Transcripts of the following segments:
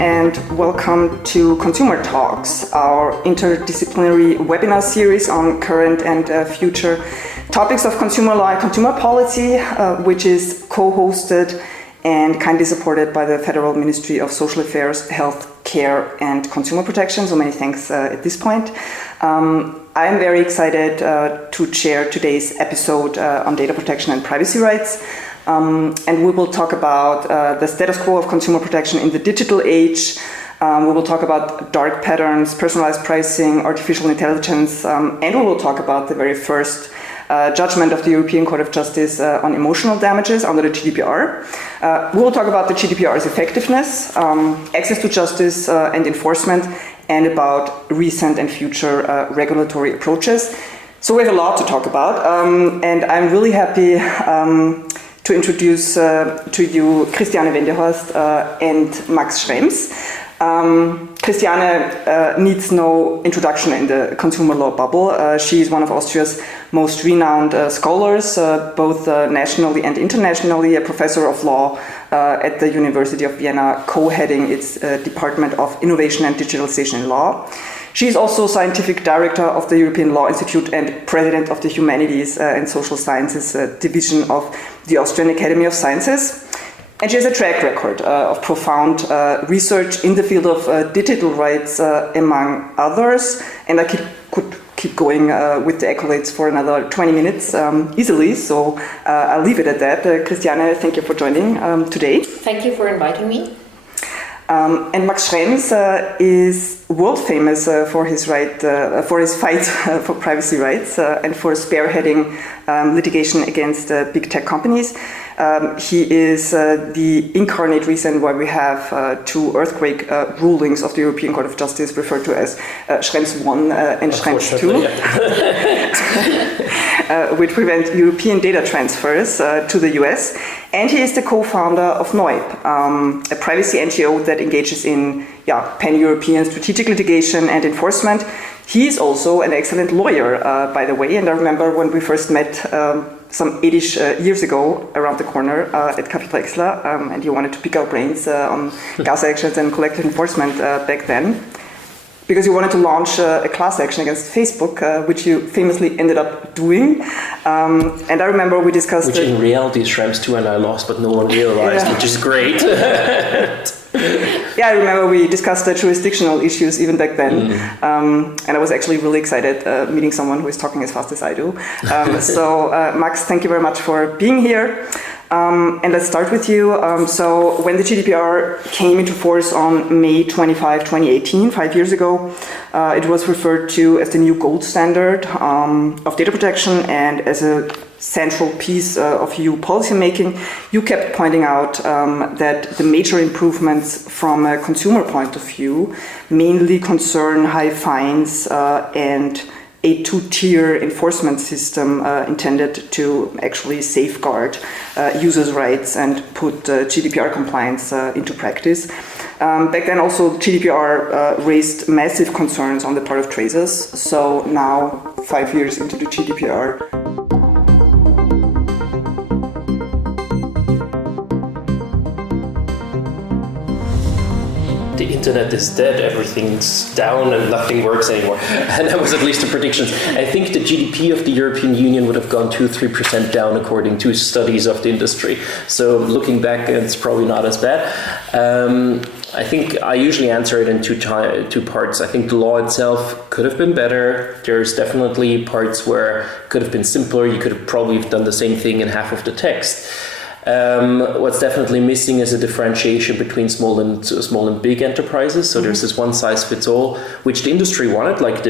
And welcome to Consumer Talks, our interdisciplinary webinar series on current and future topics of consumer law and consumer policy, which is co-hosted and kindly supported by the Federal Ministry of Social Affairs, Health Care and Consumer Protection. So many thanks at this point. I'm very excited to chair today's episode on data protection and privacy rights. And we will talk about the status quo of consumer protection in the digital age. We will talk about dark patterns, personalized pricing, artificial intelligence, and we will talk about the very first judgment of the European Court of Justice on emotional damages under the GDPR. We will talk about the GDPR's effectiveness, access to justice and enforcement, and about recent and future regulatory approaches. So we have a lot to talk about, and I'm really happy to introduce to you Christiane Wendehorst and Max Schrems. Christiane needs no introduction in the consumer law bubble. She is one of Austria's most renowned scholars, both nationally and internationally, a professor of law at the University of Vienna, co-heading its Department of Innovation and Digitalization in Law. She is also scientific director of the European Law Institute and president of the Humanities and Social Sciences division of the Austrian Academy of Sciences. And she has a track record of profound research in the field of digital rights, among others. And I could keep going with the accolades for another 20 minutes easily. So I'll leave it at that. Christiane, thank you for joining today. Thank you for inviting me. And Max Schrems is world famous for his fight for privacy rights and for spearheading litigation against big tech companies. He is the incarnate reason why we have two earthquake rulings of the European Court of Justice referred to as Schrems 1 and Schrems 2, which prevent European data transfers to the US. And he is the co-founder of noyb, a privacy NGO that engages in pan-European strategic litigation and enforcement. He is also an excellent lawyer, by the way, and I remember when we first met some 8-ish years ago around the corner at Café Drexler, and you wanted to pick our brains on class actions and collective enforcement back then, because you wanted to launch a class action against Facebook, which you famously ended up doing. And I remember we discussed... Which in reality is Schrems 2 and I lost, but no one realized, which is great. Yeah, I remember we discussed the jurisdictional issues even back then. And I was actually really excited meeting someone who is talking as fast as I do. So Max, thank you very much for being here. And let's start with you. So when the GDPR came into force on May 25, 2018, 5 years ago, it was referred to as the new gold standard of data protection, and as a central piece of EU policymaking, you kept pointing out that the major improvements from a consumer point of view mainly concern high fines and a two-tier enforcement system intended to actually safeguard users' rights and put GDPR compliance into practice. Back then also GDPR raised massive concerns on the part of traders. So now, 5 years into the GDPR, the internet is dead, everything's down and nothing works anymore. And that was at least a prediction. I think the GDP of the European Union would have gone 2-3% down according to studies of the industry. So looking back, it's probably not as bad. I think I usually answer it in two parts. I think the law itself could have been better. There's definitely parts where it could have been simpler. You could have probably done the same thing in half of the text. What's definitely missing is a differentiation between small and big enterprises. So there's this one size fits all, which the industry wanted. Like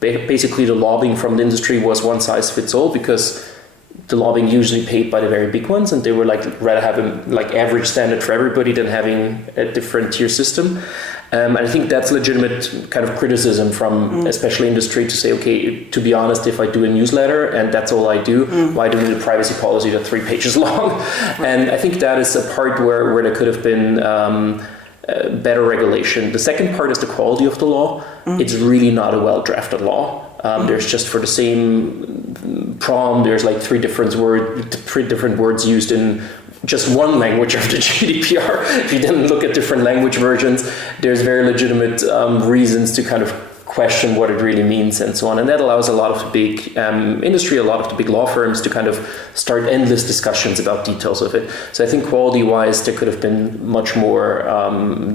basically the lobbying from the industry was one size fits all, because the lobbying usually paid by the very big ones, and they were like rather having like average standard for everybody than having a different tier system. And I think that's legitimate kind of criticism from especially industry to say, okay, to be honest, if I do a newsletter and that's all I do, why do we need a privacy policy that's 3 pages long? And I think that is a part where there could have been better regulation. The second part is the quality of the law. It's really not a well-drafted law. There's just for the same prompt, there's like three different words used in just one language of the GDPR. If you then look at different language versions, there's very legitimate reasons to kind of question what it really means and so on. And that allows a lot of the big industry, a lot of the big law firms to kind of start endless discussions about details of it. So I think quality-wise, there could have been much more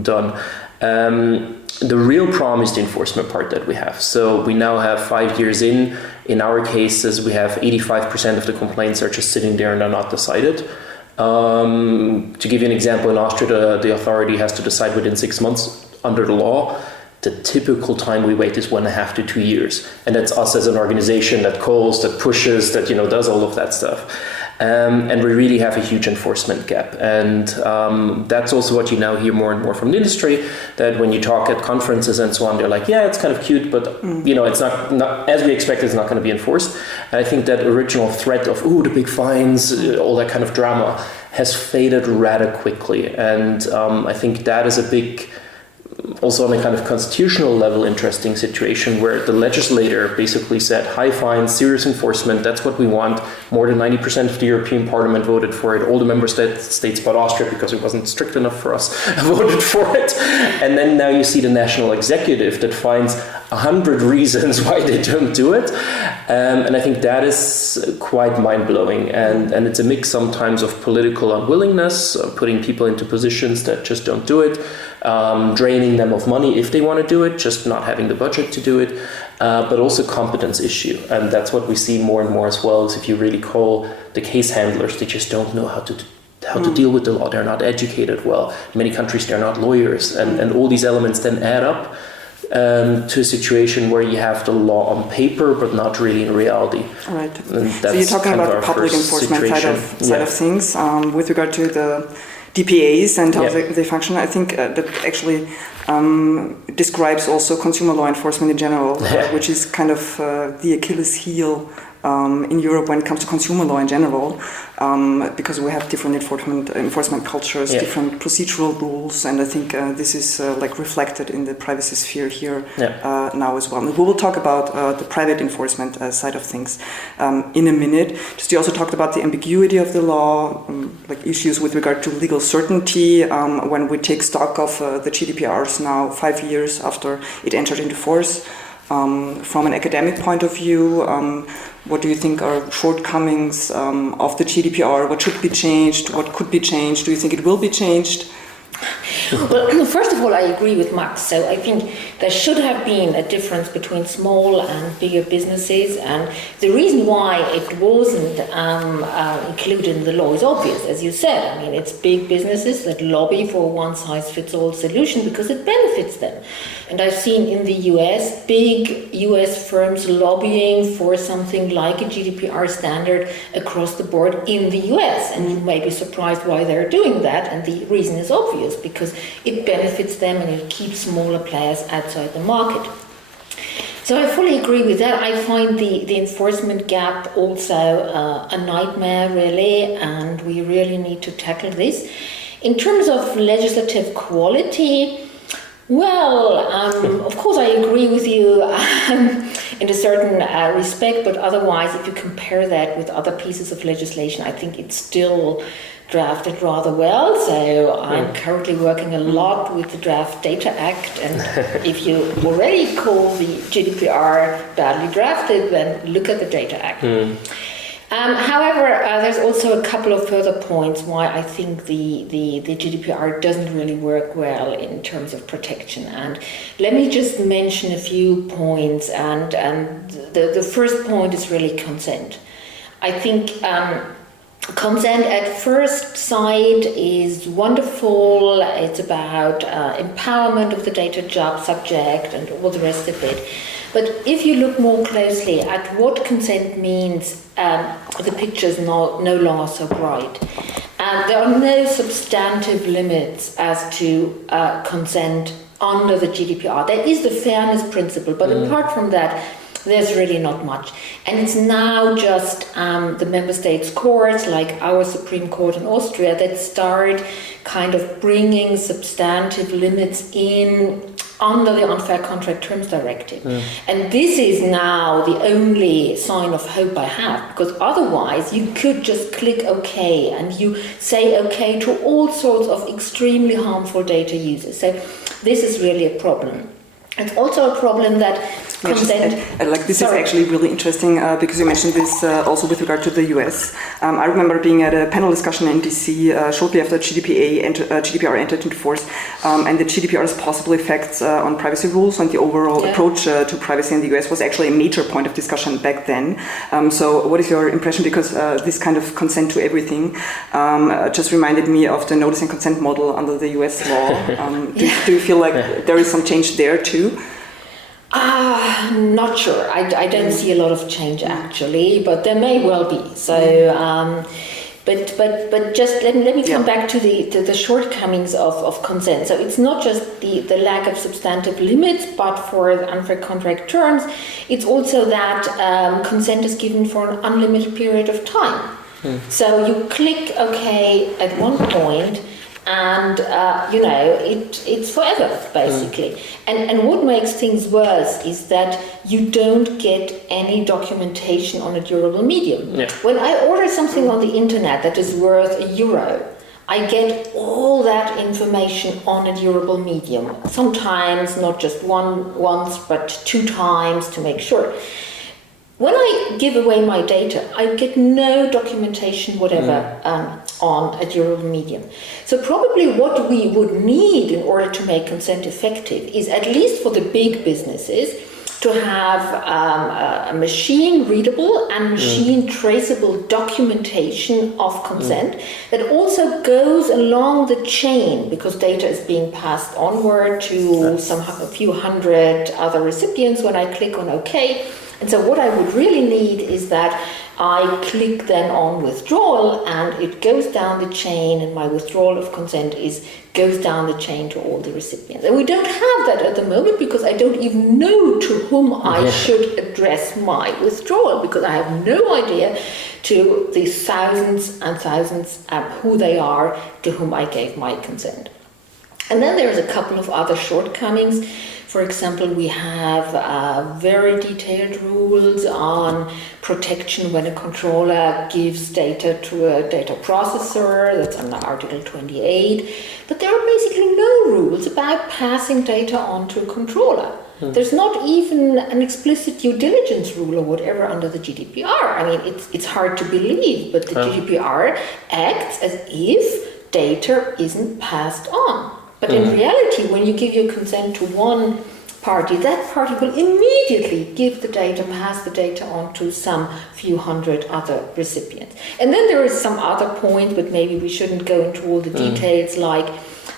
done. The real problem is the enforcement part that we have. So we now have 5 years in our cases, we have 85% of the complaints are just sitting there and are not decided. To give you an example, in Austria, the authority has to decide within 6 months under the law. The typical time we wait is 1.5 to 2 years. And that's us as an organization that calls, that pushes, that does all of that stuff. And we really have a huge enforcement gap. And that's also what you now hear more and more from the industry, that when you talk at conferences and so on, they're like, yeah, it's kind of cute, but it's not as we expect, it's not going to be enforced. And I think that original threat of, the big fines, all that kind of drama has faded rather quickly. And I think that is a big, also on a kind of constitutional level, interesting situation where the legislator basically said high fines, serious enforcement, that's what we want. More than 90% of the European Parliament voted for it. All the member states but Austria, because it wasn't strict enough for us, voted for it. And then now you see the national executive that finds 100 reasons why they don't do it. And I think that is quite mind-blowing. And it's a mix sometimes of political unwillingness, putting people into positions that just don't do it, draining them of money if they want to do it, just not having the budget to do it, but also competence issue. And that's what we see more and more as well, is if you really call the case handlers, they just don't know how to deal with the law. They're not educated well. In many countries, they're not lawyers. And all these elements then add up to a situation where you have the law on paper, but not really in reality. Right. So you're talking about the public enforcement side of things. With regard to the DPAs and how they function, I think that actually describes also consumer law enforcement in general, which is kind of the Achilles heel in Europe when it comes to consumer law in general, because we have different enforcement cultures, different procedural rules, and I think this is reflected in the privacy sphere here now as well. And we will talk about the private enforcement side of things in a minute. Just you also talked about the ambiguity of the law, like issues with regard to legal certainty when we take stock of the GDPRs now 5 years after it entered into force. From an academic point of view, what do you think are shortcomings of the GDPR? What should be changed? What could be changed? Do you think it will be changed? Well, first of all, I agree with Max. So I think there should have been a difference between small and bigger businesses, and the reason why it wasn't included in the law is obvious, as you said. I mean, it's big businesses that lobby for a one-size-fits-all solution because it benefits them. And I've seen in the US, big US firms lobbying for something like a GDPR standard across the board in the US. And you may be surprised why they're doing that. And the reason is obvious, because it benefits them and it keeps smaller players outside the market. So I fully agree with that. I find the enforcement gap also a nightmare, really, and we really need to tackle this. In terms of legislative quality, well, of course I agree with you in a certain respect, but otherwise, if you compare that with other pieces of legislation, I think it's still drafted rather well. So I'm currently working a lot with the Draft Data Act, and if you already call the GDPR badly drafted, then look at the Data Act. However, there's also a couple of further points why I think the GDPR doesn't really work well in terms of protection. And let me just mention a few points. And the first point is really consent. I think consent at first sight is wonderful. It's about empowerment of the data job subject and all the rest of it. But if you look more closely at what consent means, the picture is no longer so bright. There are no substantive limits as to consent under the GDPR. There is the fairness principle, but apart from that, there's really not much. And it's now just the member states' courts, like our Supreme Court in Austria, that start kind of bringing substantive limits in under the Unfair Contract Terms Directive. And this is now the only sign of hope I have, because otherwise you could just click OK and you say OK to all sorts of extremely harmful data users. So this is really a problem. It's also a problem that consent... This is actually really interesting because you mentioned this also with regard to the US. I remember being at a panel discussion in DC shortly after GDPR entered into force, and the GDPR's possible effects on privacy rules and the overall approach to privacy in the US was actually a major point of discussion back then. So what is your impression? Because this kind of consent to everything just reminded me of the notice and consent model under the US law. Do you feel like there is some change there too? Not sure. I don't see a lot of change actually, but there may well be. So, but just let me come back to the shortcomings of consent. So it's not just the lack of substantive limits, but for the unfair contract terms, it's also that consent is given for an unlimited period of time. So you click OK at one point, and it's forever basically. And what makes things worse is that you don't get any documentation on a durable medium. When I order something on the internet that is worth €1, I get all that information on a durable medium, sometimes not just once but 2 times to make sure. When I give away my data, I get no documentation whatever on a durable medium. So probably what we would need in order to make consent effective is, at least for the big businesses, to have a machine readable and machine traceable documentation of consent that also goes along the chain, because data is being passed onward to a few hundred other recipients when I click on OK. And so what I would really need is that I click then on withdrawal and it goes down the chain, and my withdrawal of consent goes down the chain to all the recipients. And we don't have that at the moment because I don't even know to whom I should address my withdrawal, because I have no idea to the thousands and thousands who they are to whom I gave my consent. And then there's a couple of other shortcomings. For example, we have very detailed rules on protection when a controller gives data to a data processor. That's under Article 28. But there are basically no rules about passing data on to a controller. There's not even an explicit due diligence rule or whatever under the GDPR. I mean, it's hard to believe, but the GDPR acts as if data isn't passed on. But in reality, when you give your consent to one party, that party will immediately give the data, pass the data on to some few hundred other recipients. And then there is some other point, but maybe we shouldn't go into all the details, like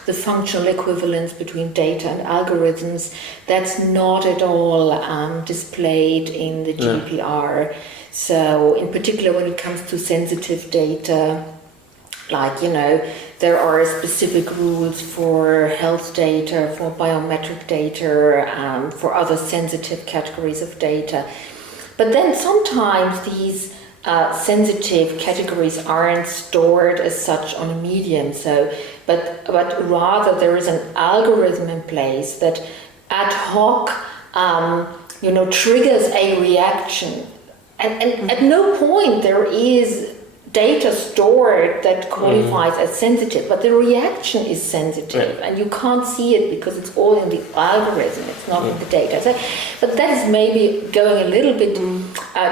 the functional equivalence between data and algorithms. That's not at all displayed in the GDPR. So in particular, when it comes to sensitive data, like, there are specific rules for health data, for biometric data, for other sensitive categories of data. But then sometimes these sensitive categories aren't stored as such on a medium. But rather there is an algorithm in place that ad hoc, triggers a reaction. And at no point there is data stored that qualifies as sensitive, but the reaction is sensitive, and you can't see it because it's all in the algorithm, it's not in the data. But that is maybe going a little bit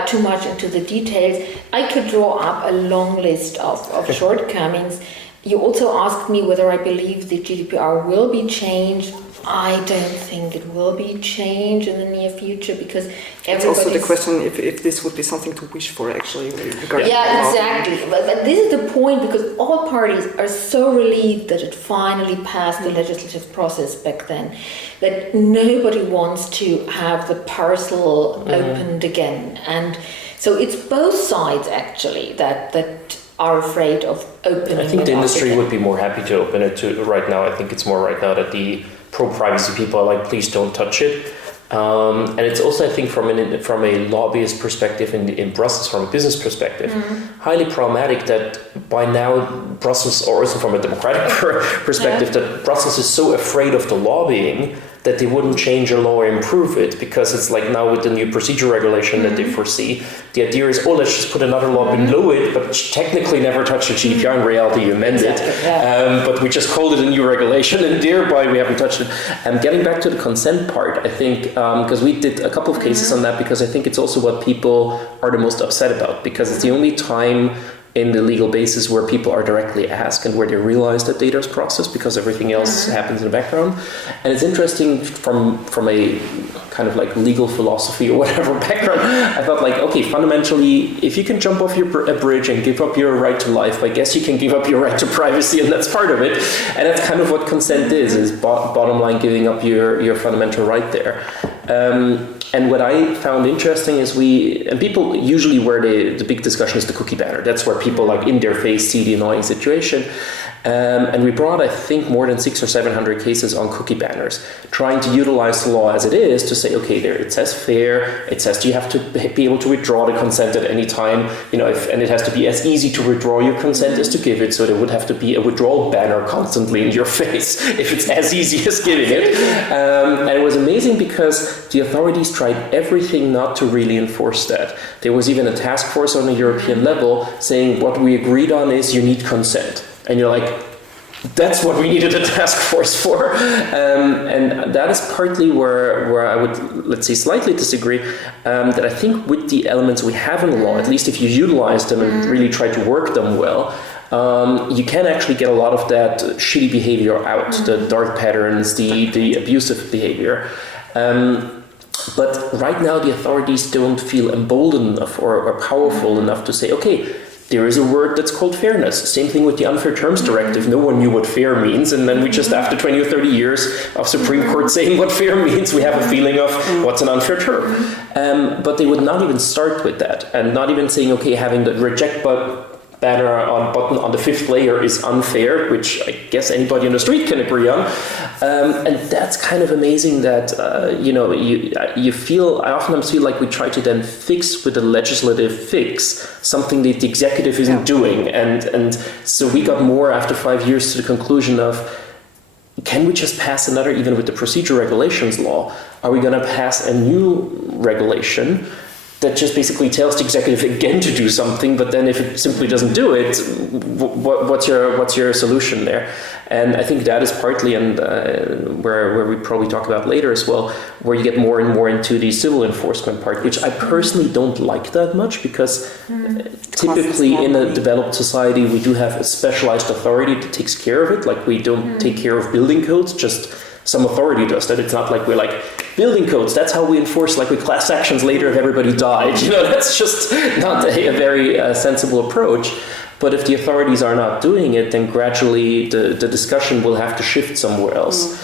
too much into the details. I could draw up a long list of shortcomings. You also asked me whether I believe the GDPR will be changed. I don't think it will be changed in the near future, because it's also the question if this would be something to wish for, actually. Exactly. But this is the point, because all parties are so relieved that it finally passed the legislative process back then, that nobody wants to have the parcel opened again. And so it's both sides, actually, that are afraid of opening. I think the industry would be more happy to open it to right now. I think it's more right now that the pro-privacy people are like, please don't touch it. And it's also, I think, from a lobbyist perspective in Brussels, from a business perspective, highly problematic that by now Brussels, or also from a democratic perspective, that Brussels is so afraid of the lobbying that they wouldn't change a law or improve it, because it's like now with the new procedure regulation that they foresee, the idea is, oh, let's just put another law below it, but technically never touch the GDPR. In reality, you amend it, but we just called it a new regulation, and thereby we haven't touched it. And getting back to the consent part, I think, because we did a couple of cases on that, because I think it's also what people are the most upset about, because it's the only time in the legal basis where people are directly asked and where they realize that data is processed, because everything else happens in the background. And it's interesting from a kind of like legal philosophy or whatever background, I thought like, okay, fundamentally, if you can jump off a bridge and give up your right to life, I guess you can give up your right to privacy, and that's part of it. And that's kind of what consent is bottom line giving up your fundamental right there. And what I found interesting is people usually where the big discussion is the cookie banner. That's where people like in their face see the annoying situation. And we brought, I think, more than 600 or 700 cases on cookie banners, trying to utilize the law as it is to say, okay, there it says fair, it says you have to be able to withdraw the consent at any time, and it has to be as easy to withdraw your consent as to give it, so there would have to be a withdrawal banner constantly in your face if it's as easy as giving it. And it was amazing because the authorities tried everything not to really enforce that. There was even a task force on a European level saying what we agreed on is you need consent. And you're like, that's what we needed a task force for. And that is partly where I would, let's say, slightly disagree, that I think with the elements we have in the law, at least if you utilize them and really try to work them well, you can actually get a lot of that shitty behavior out, the dark patterns, the abusive behavior. But right now the authorities don't feel emboldened enough or powerful enough to say, okay, there is a word that's called fairness. Same thing with the Unfair Terms Directive. No one knew what fair means, and then we just, after 20 or 30 years of Supreme Court saying what fair means, we have a feeling of what's an unfair term. But they would not even start with that, and not even saying, okay, having the reject button on the fifth layer is unfair, which I guess anybody on the street can agree on. And that's kind of amazing that, you feel, I often feel like we try to then fix with a legislative fix something that the executive isn't doing. And so we got more after 5 years to the conclusion of, can we just pass another, even with the procedure regulations law, are we going to pass a new regulation that just basically tells the executive again to do something, but then if it simply doesn't do it, what's your solution there? And I think that is partly, and where we probably talk about later as well, where you get more and more into the civil enforcement part, which I personally don't like that much, because typically in a developed society we do have a specialized authority that takes care of it. Like we don't take care of building codes, just some authority does that. It's not like we're like, building codes, that's how we enforce, like with class actions later if everybody died. That's just not a very sensible approach. But if the authorities are not doing it, then gradually the discussion will have to shift somewhere else,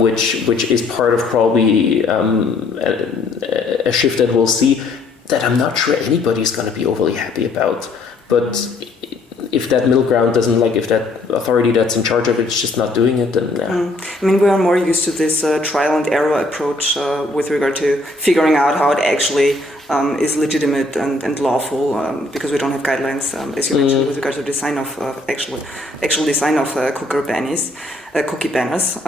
which is part of probably a shift that we'll see that I'm not sure anybody's going to be overly happy about. But if that middle ground doesn't, like if that authority that's in charge of it is just not doing it, then I mean, we are more used to this trial and error approach with regard to figuring out how it actually is legitimate and lawful, because we don't have guidelines, as you mentioned, with regard to design of actual design of cookie banners.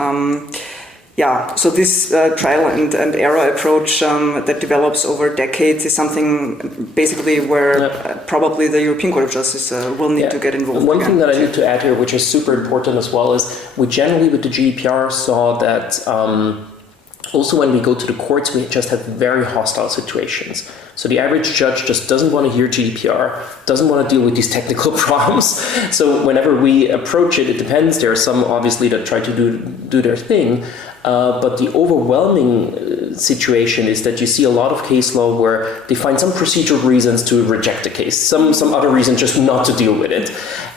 So this trial and error approach that develops over decades is something basically where probably the European Court of Justice will need to get involved. One thing that I need to add here, which is super important as well, is we generally with the GDPR saw that also when we go to the courts, we just have very hostile situations. So the average judge just doesn't want to hear GDPR, doesn't want to deal with these technical problems. So whenever we approach it, it depends. There are some obviously that try to do their thing. But the overwhelming situation is that you see a lot of case law where they find some procedural reasons to reject the case, some other reason just not to deal with it.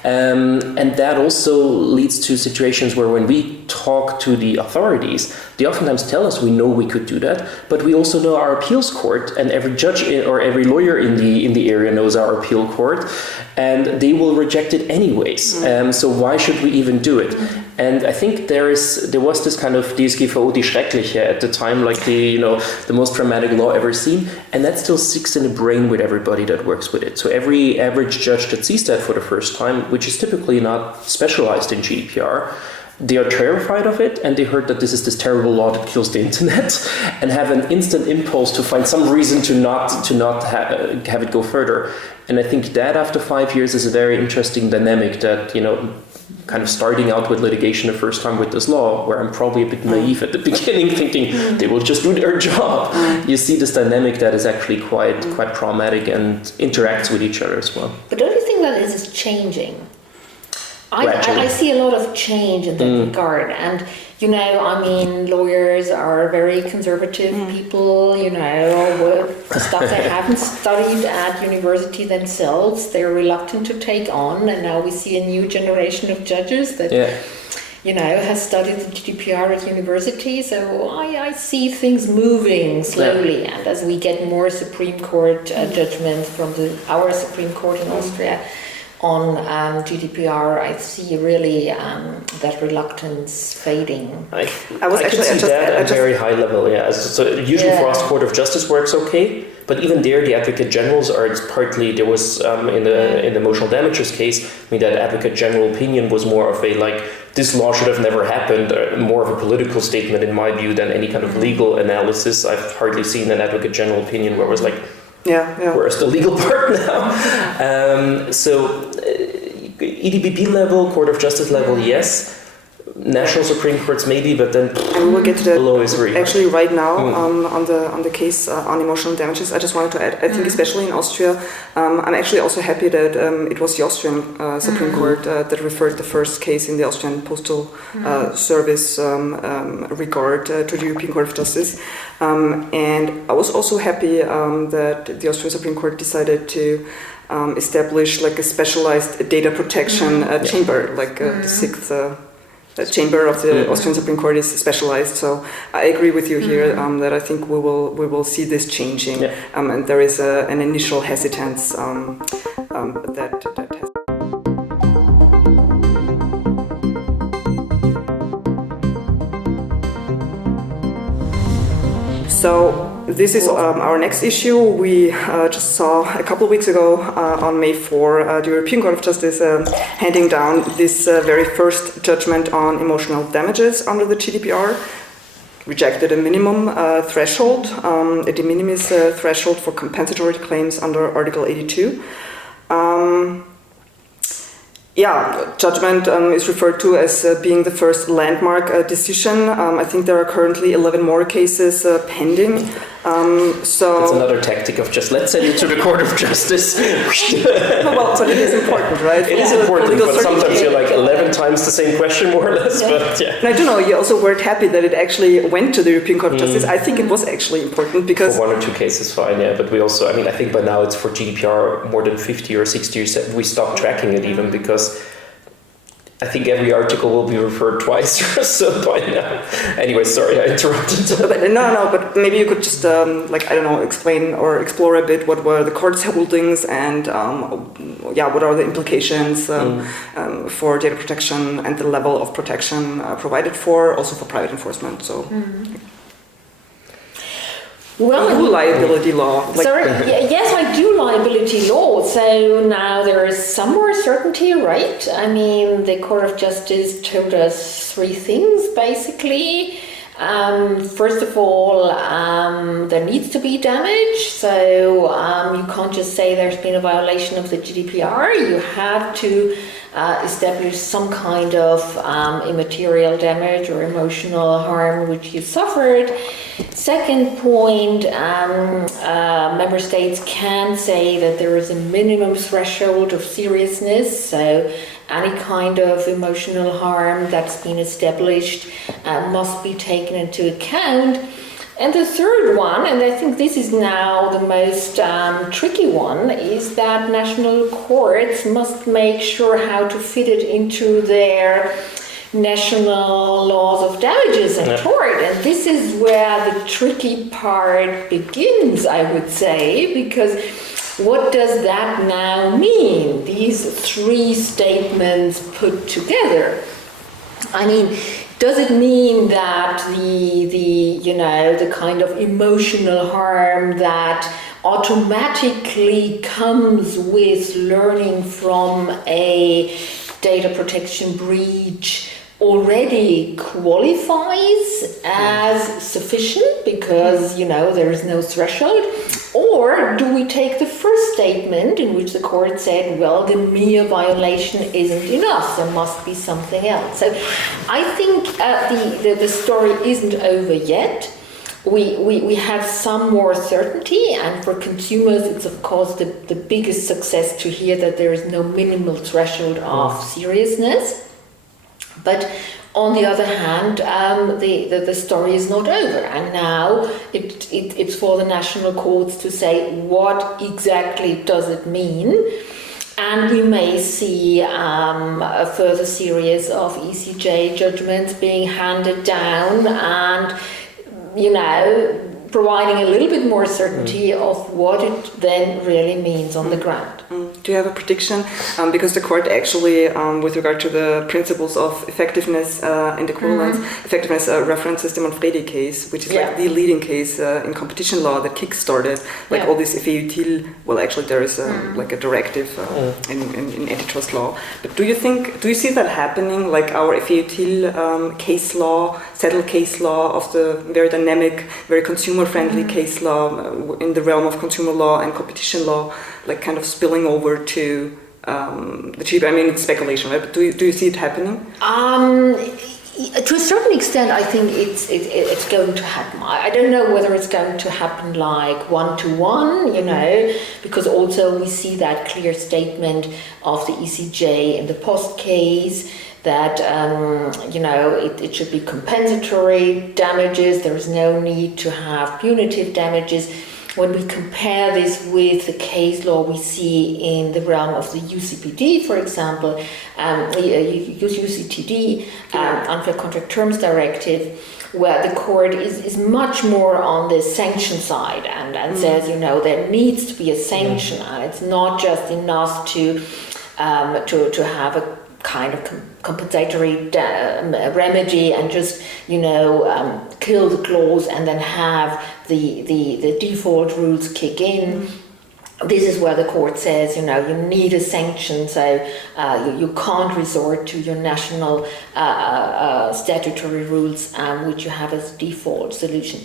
And that also leads to situations where when we talk to the authorities, they oftentimes tell us we know we could do that, but we also know our appeals court, and every judge or every lawyer in the area knows our appeal court, and they will reject it anyways. So why should we even do it? And I think there was this kind of DSGVO die Schreckliche at the time, like the most dramatic law ever seen, and that still sticks in the brain with everybody that works with it. So every average judge that sees that for the first time, which is typically not specialized in GDPR, they are terrified of it, and they heard that this is this terrible law that kills the internet, and have an instant impulse to find some reason to not have it go further. And I think that after 5 years is a very interesting dynamic that, kind of starting out with litigation the first time with this law, where I'm probably a bit naive at the beginning, thinking they will just do their job. You see this dynamic that is actually quite problematic and interacts with each other as well. But don't you think that this is changing? I see a lot of change in that regard, and lawyers are very conservative people, stuff they haven't studied at university themselves, they're reluctant to take on, and now we see a new generation of judges that has studied the GDPR at university, so I see things moving slowly, and as we get more Supreme Court judgments from our Supreme Court in Austria on GDPR, I see really that reluctance fading. I can see that at a very high level, yeah. So usually for us, Court of Justice works okay, but even there, the Advocate Generals are partly, there was in the emotional damages case, that Advocate General opinion was more of a this law should have never happened, more of a political statement in my view than any kind of legal analysis. I've hardly seen an Advocate General opinion where it was where's the legal part now? So EDPB level, Court of Justice level, yes. National Supreme Courts maybe, but then and we will get to that below is really actually right now on the case on emotional damages. I just wanted to add, I think especially in Austria, I'm actually also happy that it was the Austrian Supreme Court that referred the first case in the Austrian Postal Service regard to the European Court of Justice. And I was also happy that the Austrian Supreme Court decided to establish a specialized data protection chamber, the sixth chamber of the Austrian Supreme Court is specialized. So I agree with you here that I think we will see this changing, and there is an initial hesitance that has. So this is our next issue. We just saw a couple of weeks ago on May 4, the European Court of Justice handing down this very first judgment on emotional damages under the GDPR, rejected a minimum threshold, a de minimis threshold for compensatory claims under Article 82. Judgment is referred to as being the first landmark decision. I think there are currently 11 more cases pending. So it's another tactic of just let's send it to the Court of Justice. Well, but it is important, right? It is important, but sometimes you're 11 times the same question, more or less. But And I don't know, you also weren't happy that it actually went to the European Court of Justice. I think it was actually important because for one or two cases, fine, but we also, I think by now it's for GDPR more than 50 or 60 years. We stopped tracking it even because I think every article will be referred twice or so by now. Anyway, sorry, I interrupted. But maybe you could just, explain or explore a bit what were the court's holdings and, what are the implications for data protection and the level of protection provided for, also for private enforcement. So. Well, you do liability law. Yes, I do liability law. So now there is some more certainty, right? The Court of Justice told us three things, basically. First of all, there needs to be damage. So you can't just say there's been a violation of the GDPR. You have to establish some kind of immaterial damage or emotional harm which you suffered. Second point, member states can say that there is a minimum threshold of seriousness, so any kind of emotional harm that's been established must be taken into account. And the third one, and I think this is now the most tricky one, is that national courts must make sure how to fit it into their national laws of damages and tort. And this is where the tricky part begins, I would say, because what does that now mean, these three statements put together? I mean, does it mean that the kind of emotional harm that automatically comes with learning from a data protection breach already qualifies as sufficient because, there is no threshold? Or do we take the first statement in which the court said, well, the mere violation isn't enough, there must be something else? So I think the story isn't over yet. We have some more certainty, and for consumers it's of course the biggest success to hear that there is no minimal threshold of seriousness. But on the other hand, the story is not over, and now it's for the national courts to say what exactly does it mean. And we may see a further series of ECJ judgments being handed down and providing a little bit more certainty of what it then really means on the ground. Do you have a prediction? Because the court actually, with regard to the principles of effectiveness and equivalence, effectiveness references the Manfredi case, which is like the leading case in competition law that kick-started all this effet utile. Well, actually, there is like a directive in antitrust law. But do you see that happening? Like our effet utile case law, settled case law of the very dynamic, very consumer-friendly case law in the realm of consumer law and competition law, like kind of spilling over to the cheaper. I mean, it's speculation, right? But do you see it happening? To a certain extent, I think it's going to happen. I don't know whether it's going to happen like one-to-one, because also we see that clear statement of the ECJ in the Post case that, it should be compensatory damages. There is no need to have punitive damages. When we compare this with the case law we see in the realm of the UCPD, for example, UCTD, Unfair Contract Terms Directive, where the court is much more on the sanction side and says, there needs to be a sanction, and it's not just enough to have a kind of compensatory remedy and just kill the clause and then have the default rules kick in. This is where the court says, you need a sanction, so you can't resort to your national statutory rules, which you have as default solution.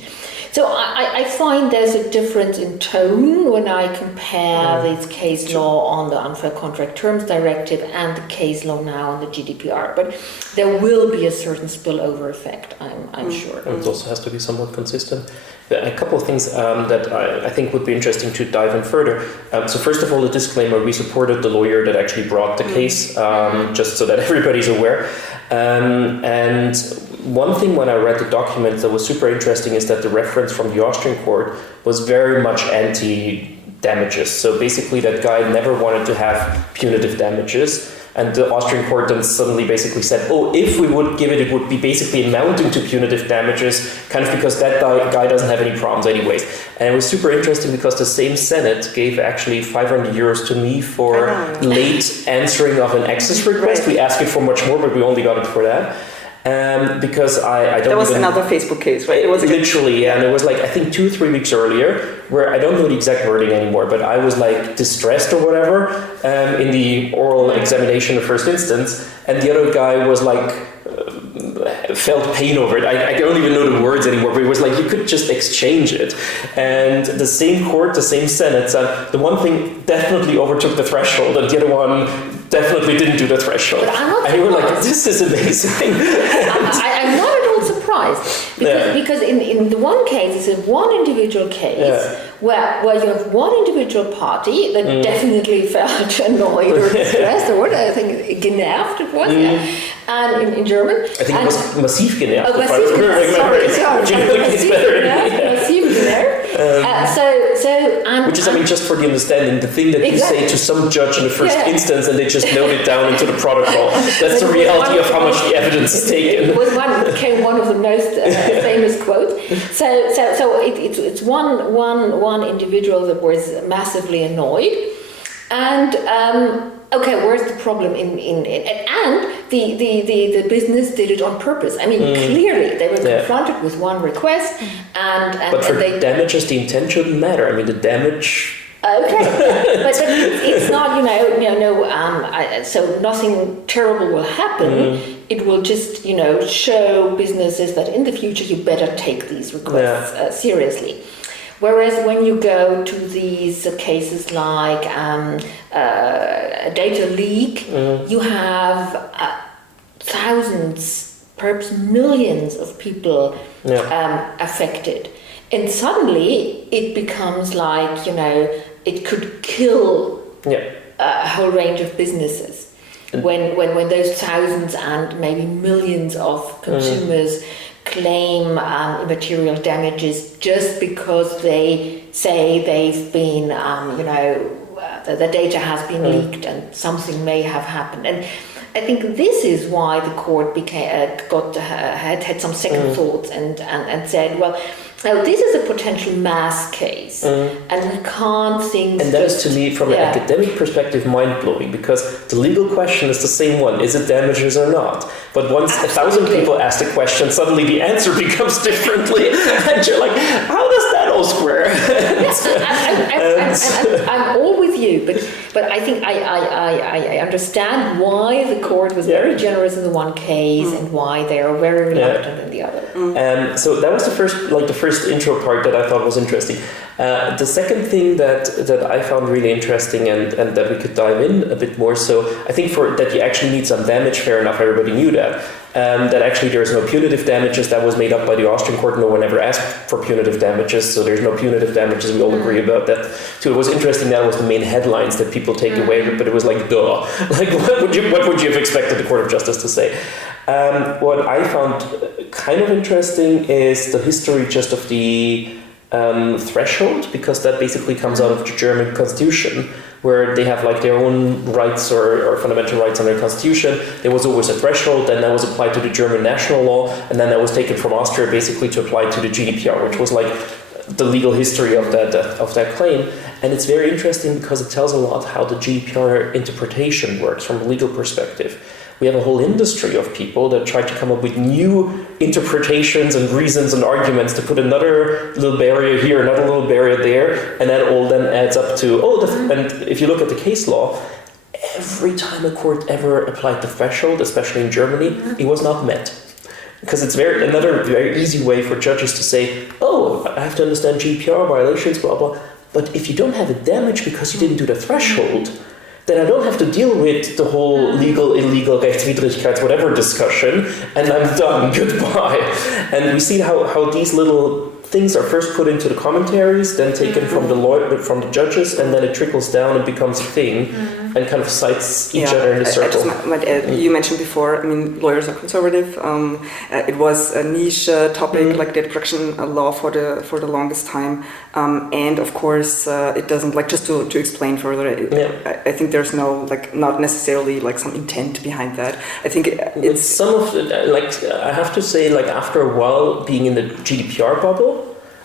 So I find there's a difference in tone when I compare this case law on the Unfair Contract Terms Directive and the case law now on the GDPR. But there will be a certain spillover effect, I'm sure. And it also has to be somewhat consistent. A couple of things that I think would be interesting to dive in further. So first of all, a disclaimer, we supported the lawyer that actually brought the case, just so that everybody's aware. And one thing when I read the document that was super interesting is that the reference from the Austrian court was very much anti-damages. So basically that guy never wanted to have punitive damages. And the Austrian court then suddenly basically said, if we would give it, it would be basically amounting to punitive damages, kind of because that guy doesn't have any problems anyways. And it was super interesting because the same Senate gave actually 500 euros to me for late answering of an access request. We asked it for much more, but we only got it for that. Because I don't. That was another Facebook case, right? It was literally, and it was like I think 2 or 3 weeks earlier, where I don't know the exact wording anymore, but I was like distressed or whatever in the oral examination of first instance, and the other guy was like felt pain over it. I don't even know the words anymore, but it was like you could just exchange it. And the same court, the same Senate said the one thing definitely overtook the threshold, and the other one definitely didn't do the threshold. And you were like, this is amazing. I'm not at all surprised. Because in the one case, it's one individual case where you have one individual party that definitely felt annoyed or distressed or what I think genervt it was. And in German. I think it was massiv genervt. Massiv genervt. Which is, I mean, just for the understanding, the thing that you say to some judge in the first instance and they just note it down into the protocol. That's the reality of how much the evidence is taken. It became one of the most famous quotes. So it's one individual that was massively annoyed. And okay, where's the problem and the business did it on purpose. I mean, clearly they were confronted with one request, and but for they damages, the intent shouldn't matter. I mean, the damage. Okay, but it's not, so nothing terrible will happen. It will just, show businesses that in the future you better take these requests seriously. Whereas when you go to these cases like a data leak, you have thousands, perhaps millions of people affected. And suddenly it becomes like, it could kill a whole range of businesses. When those thousands and maybe millions of consumers claim immaterial damages just because they say they've been, the data has been leaked and something may have happened. And I think this is why the court had some second thoughts and said, well, now this is a potential mass case, and we can't think. And that is, to me, from an academic perspective, mind-blowing, because the legal question is the same one: is it damages or not? But once 1,000 people ask the question, suddenly the answer becomes differently, and you're like, how does that all square? I'm all with you, but I think I understand why the court was very generous in the one case and why they are very reluctant in the other. So that was the first intro part that I thought was interesting. The second thing that I found really interesting and that we could dive in a bit more. So I think that you actually need some damage. Fair enough, everybody knew that. That actually there's no punitive damages. That was made up by the Austrian court. No one ever asked for punitive damages, so there's no punitive damages. We all agree about that. So it was interesting. That was the main headlines that people take away. But it was like, duh. Like, what would you have expected the Court of Justice to say? What I found kind of interesting is the history just of the threshold, because that basically comes out of the German constitution, where they have like their own rights or fundamental rights under the constitution. There was always a threshold, then that was applied to the German national law, and then that was taken from Austria basically to apply to the GDPR, which was like the legal history of that claim. And it's very interesting because it tells a lot how the GDPR interpretation works from a legal perspective. We have a whole industry of people that try to come up with new interpretations and reasons and arguments to put another little barrier here, another little barrier there, and that all then adds up to, and if you look at the case law, every time a court ever applied the threshold, especially in Germany, it was not met. Because it's another very easy way for judges to say, I have to understand GDPR violations, blah, blah. But if you don't have a damage because you didn't do the threshold, then I don't have to deal with the whole legal, illegal, Rechtswidrigkeits, whatever discussion, and I'm done, goodbye. And we see how these little things are first put into the commentaries, then taken from the judges, and then it trickles down and becomes a thing, and kind of cites each other in a circle. You mentioned before, I mean, lawyers are conservative. It was a niche topic, like data protection law for the longest time, and of course, it doesn't, like, just to explain further. I think there's no, like, not necessarily like some intent behind that. I think it's some of I have to say, like, after a while being in the GDPR bubble.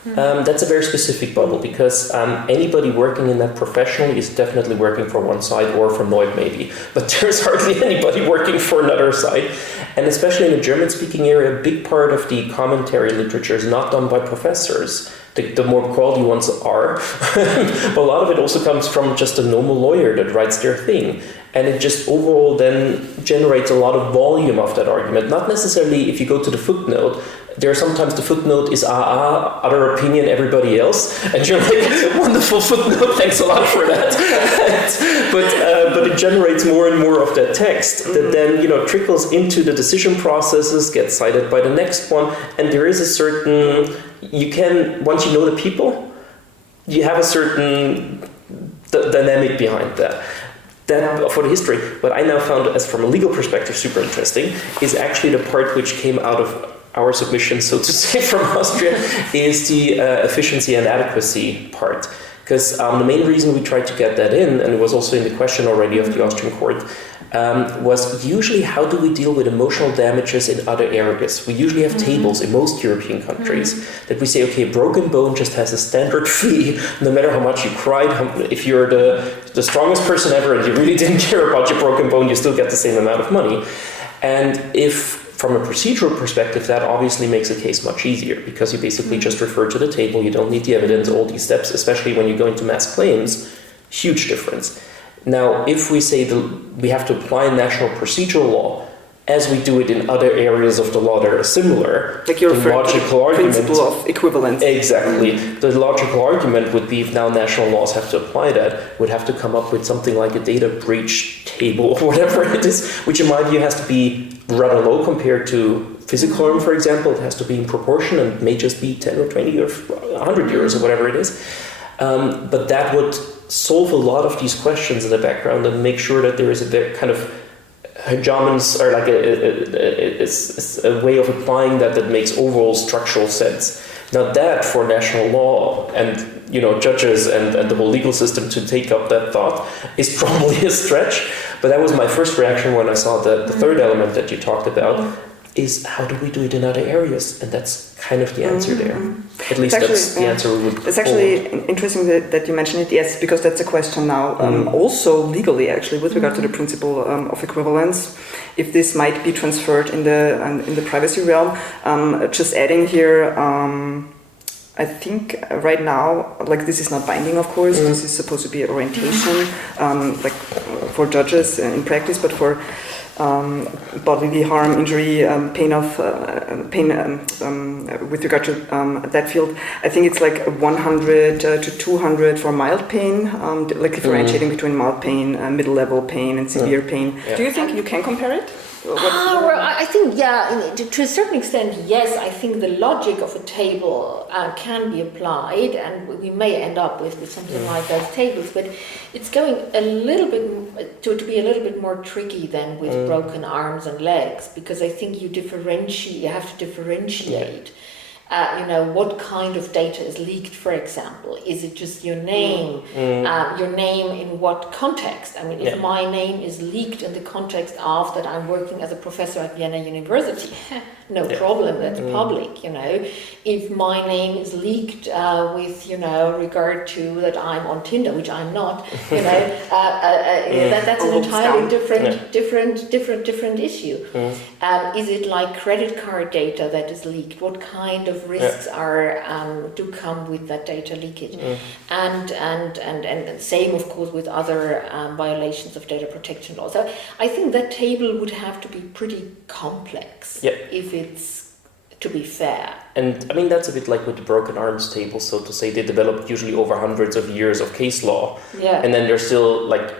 That's a very specific bubble, because anybody working in that professionally is definitely working for one side, or for noyb maybe, but there's hardly anybody working for another side. And especially in the German-speaking area, a big part of the commentary literature is not done by professors. The more quality ones are. But a lot of it also comes from just a normal lawyer that writes their thing. And it just overall then generates a lot of volume of that argument. Not necessarily if you go to the footnote. There are sometimes the footnote is other opinion, everybody else, and you're like, wonderful footnote, thanks a lot for that. but it generates more and more of that text that then trickles into the decision processes, gets cited by the next one, and there is a certain once you know the people, you have a certain dynamic behind that. That for the history. What I now found, as from a legal perspective, super interesting, is actually the part which came out of our submission, so to say, from Austria, is the efficiency and adequacy part. Because the main reason we tried to get that in, and it was also in the question already of the Austrian court, was usually how do we deal with emotional damages in other areas? We usually have tables in most European countries that we say, okay, broken bone just has a standard fee, no matter how much you cried. If you're the strongest person ever and you really didn't care about your broken bone, you still get the same amount of money. And if from a procedural perspective, that obviously makes a case much easier because you basically just refer to the table, you don't need the evidence, all these steps, especially when you go into mass claims, huge difference. Now, if we say we have to apply national procedural law, as we do it in other areas of the law that are similar, like your logical principle of equivalence. Exactly. The logical argument would be if now national laws have to apply that, would have to come up with something like a data breach table or whatever it is, which in my view has to be rather low compared to physical harm, for example. It has to be in proportion and may just be 10 or 20 or 100 euros or whatever it is. But that would solve a lot of these questions in the background and make sure that there is a kind of hegemons, or like a way of applying that makes overall structural sense. Now that for national law and judges and the whole legal system to take up that thought is probably a stretch. But that was my first reaction when I saw the third element that you talked about, is how do we do it in other areas? And that's kind of the answer there. At least that's the answer we would. It's actually interesting that you mentioned it, yes, because that's a question now. Also legally, actually, with regard to the principle of equivalence, if this might be transferred in the privacy realm. Just adding here, I think right now, like this is not binding, of course. This is supposed to be an orientation, like for judges in practice, but for bodily harm, injury, pain with regard to that field, I think it's like 100 to 200 for mild pain, like differentiating between mild pain, middle level pain, and severe pain. Yeah. Do you think you can compare it? Well, I think, to a certain extent, yes. I think the logic of a table can be applied, and we may end up with something like those tables, but it's going a little bit to be a little bit more tricky than with broken arms and legs, because I think you have to differentiate. What kind of data is leaked, for example? Is it just your name? Your name in what context? I mean, if my name is leaked in the context of that I'm working as a professor at Vienna University, no problem, that's public, If my name is leaked with, regard to that I'm on Tinder, which I'm not, that's an entirely different issue. Is it like credit card data that is leaked? What kind of risks do come with that data leakage? And same, of course, with other violations of data protection law. So I think that table would have to be pretty complex if it's to be fair. And I mean, that's a bit like with the broken arms table, so to say. They developed usually over hundreds of years of case law. Yeah. And then they're still like,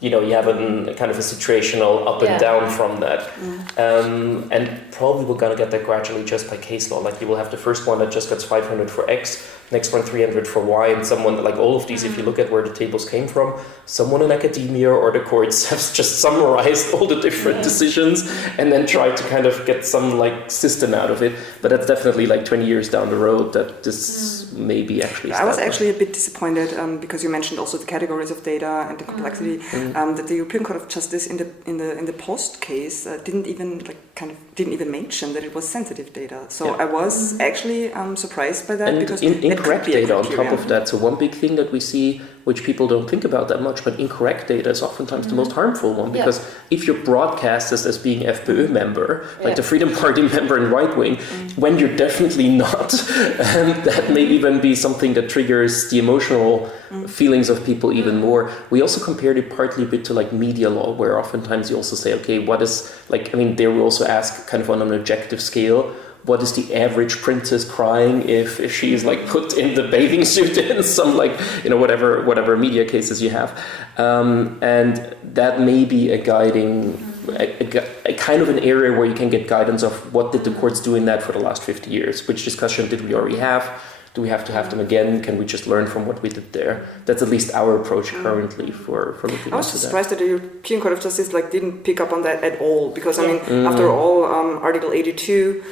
you have a kind of a situational up and down from that. And probably we're going to get that gradually just by case law. Like you will have the first one that just gets 500 for X, next one 300 for Y, and someone like all of these, if you look at where the tables came from, someone in academia or the courts has just summarized all the different decisions and then tried to kind of get some like system out of it. But that's definitely like 20 years down the road that this may be actually I was actually a bit disappointed because you mentioned also the categories of data and the complexity that the European Court of Justice in the Post case didn't even mention that it was sensitive data. So I was actually surprised by that, and because incorrect data on top of that. So one big thing that we see, which people don't think about that much, but incorrect data is oftentimes the most harmful one, because if you're broadcast as being FPÖ member, like the Freedom Party member in right wing, when you're definitely not, that may even be something that triggers the emotional feelings of people even more. We also compared it partly a bit to like media law, where oftentimes you also say, okay, what is like, I mean, there we also ask kind of on an objective scale, what is the average princess crying if she is like put in the bathing suit in some like, whatever media cases you have. And that may be a guiding, a kind of an area where you can get guidance of what did the courts do in that for the last 50 years? Which discussion did we already have? Do we have to have them again? Can we just learn from what we did there? That's at least our approach currently for looking into that. I was surprised that the European Court of Justice didn't pick up on that at all, because I mean, after all, Article 82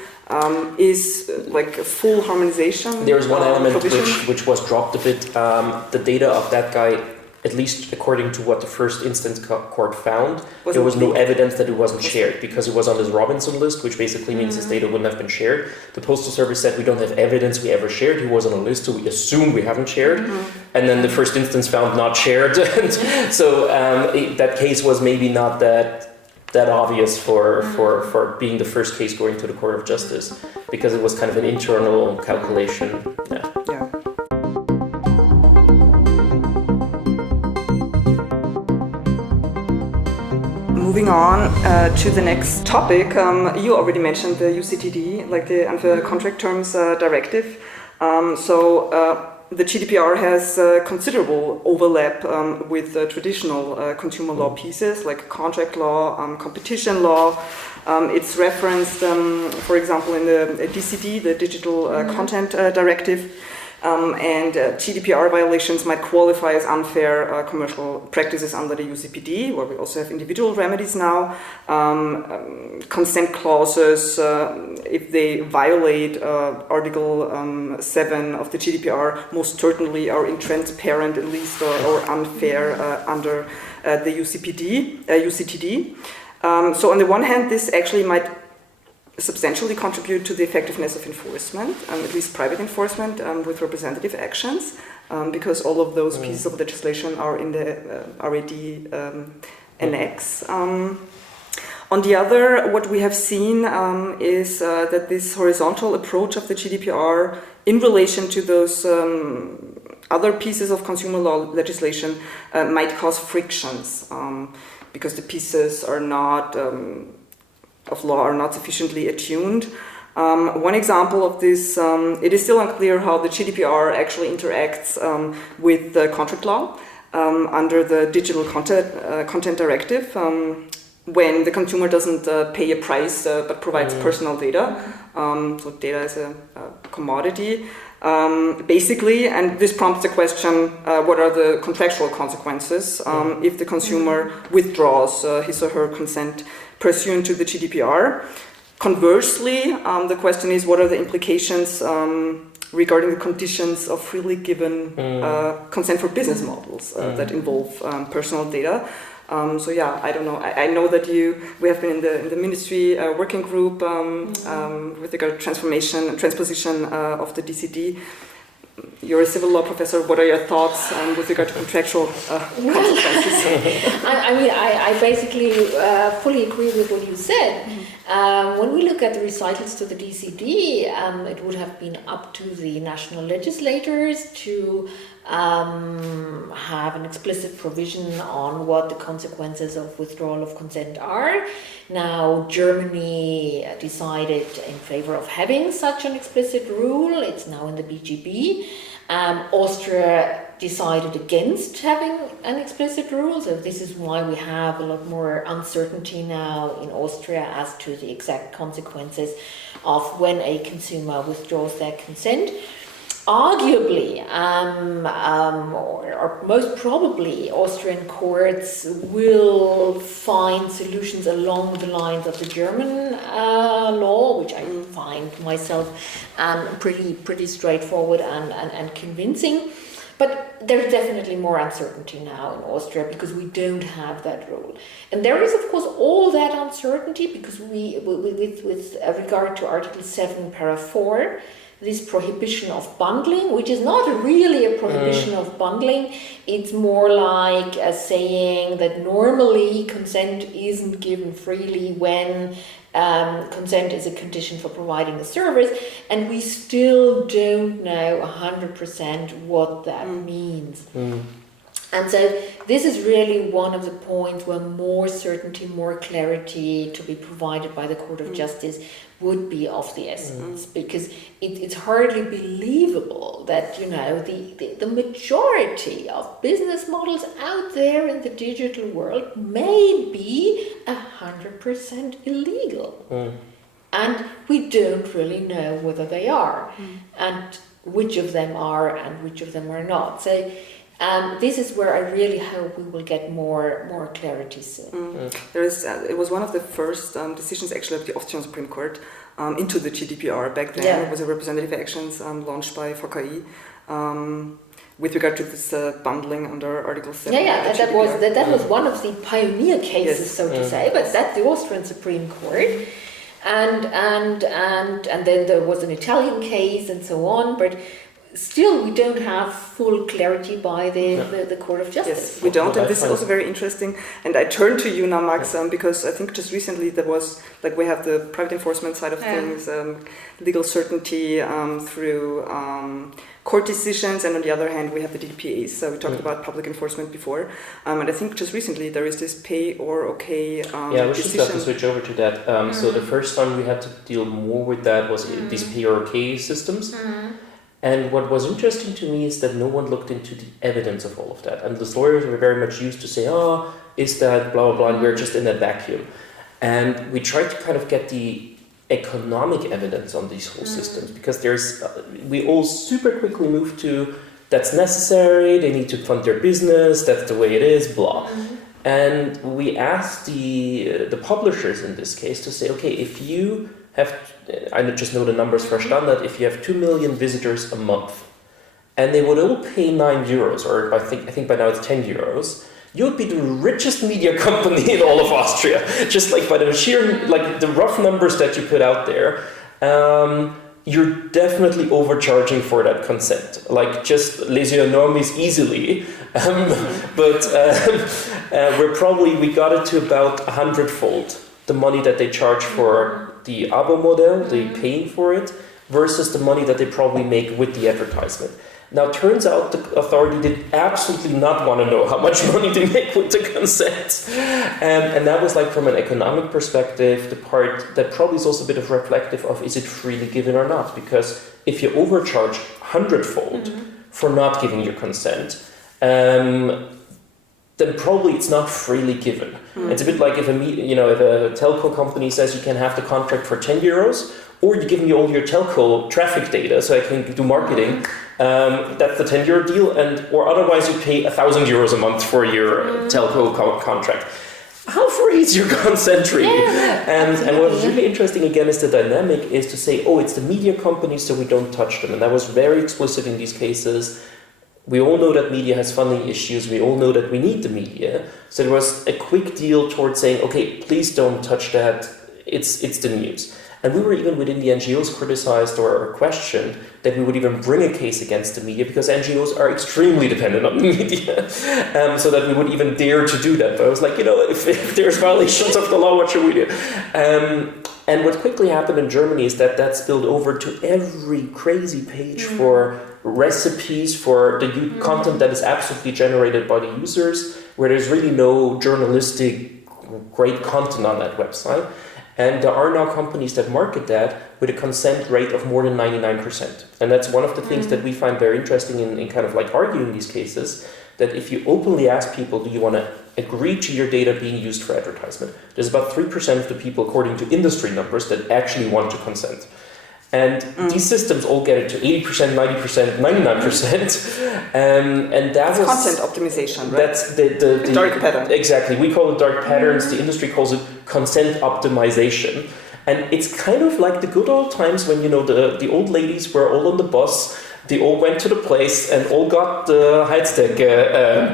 is like a full harmonization. There's one element which was dropped a bit. The data of that guy, at least according to what the first instance court found, there was no evidence that it wasn't shared, because it was on this Robinson list, which basically means his data wouldn't have been shared. The Postal Service said we don't have evidence we ever shared. He was on a list, so we assume we haven't shared. And then the first instance found not shared. And so that case was maybe not that that obvious for being the first case going to the Court of Justice, because it was kind of an internal calculation. Yeah. Moving on to the next topic, you already mentioned the UCTD, like the Unfair Contract Terms Directive. The GDPR has considerable overlap with traditional consumer law pieces like contract law, competition law. It's referenced, for example, in the DCD, the Digital Content Directive. And GDPR violations might qualify as unfair commercial practices under the UCPD, where we also have individual remedies now. Consent clauses, if they violate Article 7 of the GDPR, most certainly are intransparent at least or unfair under the UCTD. So on the one hand, this actually might substantially contribute to the effectiveness of enforcement, at least private enforcement with representative actions, because all of those pieces of legislation are in the RAD annex. On the other, what we have seen is that this horizontal approach of the GDPR in relation to those other pieces of consumer law legislation might cause frictions, because the pieces are not of law are not sufficiently attuned. One example of this, it is still unclear how the GDPR actually interacts with the contract law under the Digital Content Directive, when the consumer doesn't pay a price but provides personal data. So data is a commodity, basically, and this prompts the question, what are the contractual consequences if the consumer withdraws his or her consent pursuant to the GDPR? Conversely, the question is, what are the implications regarding the conditions of freely given consent for business models that involve personal data? So yeah, I don't know. I know that we have been in the ministry working group with regard to transposition of the DCD. You're a civil law professor. What are your thoughts with regard to contractual consequences? I basically fully agree with what you said. When we look at the recitals to the DCD, it would have been up to the national legislators to have an explicit provision on what the consequences of withdrawal of consent are. Now, Germany decided in favor of having such an explicit rule. It's now in the BGB. Austria decided against having an explicit rule, so this is why we have a lot more uncertainty now in Austria as to the exact consequences of when a consumer withdraws their consent. Arguably, or most probably, Austrian courts will find solutions along the lines of the German law, which I find myself pretty straightforward and convincing. But there's definitely more uncertainty now in Austria because we don't have that rule. And there is, of course, all that uncertainty because with regard to Article 7, Para 4, this prohibition of bundling, which is not really a prohibition of bundling, it's more like saying that normally consent isn't given freely when consent is a condition for providing a service, and we still don't know 100% what that means. And so this is really one of the points where more certainty, more clarity to be provided by the Court of Justice would be of the essence, because it's hardly believable that, you know, the majority of business models out there in the digital world may be 100% illegal. And we don't really know whether they are, and which of them are and which of them are not. So this is where I really hope we will get more clarity soon. It was one of the first decisions actually of the Austrian Supreme Court into the GDPR back then. It was a representative actions launched by VKI with regard to this bundling under Article 7. That was one of the pioneer cases, so to say, but that's the Austrian Supreme Court. And then there was an Italian case and so on, but still we don't have full clarity by the Court of Justice. Yes, we don't, and this is also very interesting. And I turn to you now, Max, because I think just recently there was, like, we have the private enforcement side of things, legal certainty through court decisions, and on the other hand we have the DPAs. So we talked about public enforcement before, and I think just recently there is this pay or okay yeah, we should have to switch over to that. So the first time we had to deal more with that was these pay or okay systems. And what was interesting to me is that no one looked into the evidence of all of that. And the lawyers were very much used to say, oh, is that blah, blah, blah, and we're just in that vacuum. And we tried to kind of get the economic evidence on these whole systems, because we all super quickly moved to, that's necessary, they need to fund their business, that's the way it is, blah. And we asked the publishers in this case to say, okay, if you have, I just know the numbers for Standard, if you have 2 million visitors a month, and they would all pay €9, or I think by now it's €10, you would be the richest media company in all of Austria. Just like by the sheer, like the rough numbers that you put out there, you're definitely overcharging for that consent. Like just les enormes easily, but we got it to about 100-fold the money that they charge for the abo model, the paying for it, versus the money that they probably make with the advertisement. Now, turns out the authority did absolutely not want to know how much money they make with the consent. And that was like, from an economic perspective, the part that probably is also a bit of reflective of, is it freely given or not? Because if you overcharge 100-fold for not giving your consent, then probably it's not freely given. It's a bit like if a telco company says you can have the contract for €10, or you give me all your telco traffic data so I can do marketing. That's the €10 deal, or otherwise you pay €1,000 a month for your telco contract. How free is your consent really? And what was really interesting again is the dynamic is to say, oh, it's the media companies, so we don't touch them. And that was very explicit in these cases. We all know that media has funding issues. We all know that we need the media. So there was a quick deal towards saying, okay, please don't touch that. It's the news. And we were even within the NGOs criticized or questioned that we would even bring a case against the media, because NGOs are extremely dependent on the media. So that we would even dare to do that. But I was like, if there's violations of the law, what should we do? And what quickly happened in Germany is that spilled over to every crazy page for recipes for the content that is absolutely generated by the users, where there's really no journalistic great content on that website. And there are now companies that market that with a consent rate of more than 99%. And that's one of the things that we find very interesting in kind of like arguing these cases, that if you openly ask people, do you want to agree to your data being used for advertisement? There's about 3% of the people, according to industry numbers, that actually want to consent. And these systems all get it to 80%, 90%, 99%. And that's content optimization, right? That's the dark pattern. Exactly. We call it dark patterns. The industry calls it consent optimization. And it's kind of like the good old times when, the old ladies were all on the bus. They all went to the place and all got the Heizdeck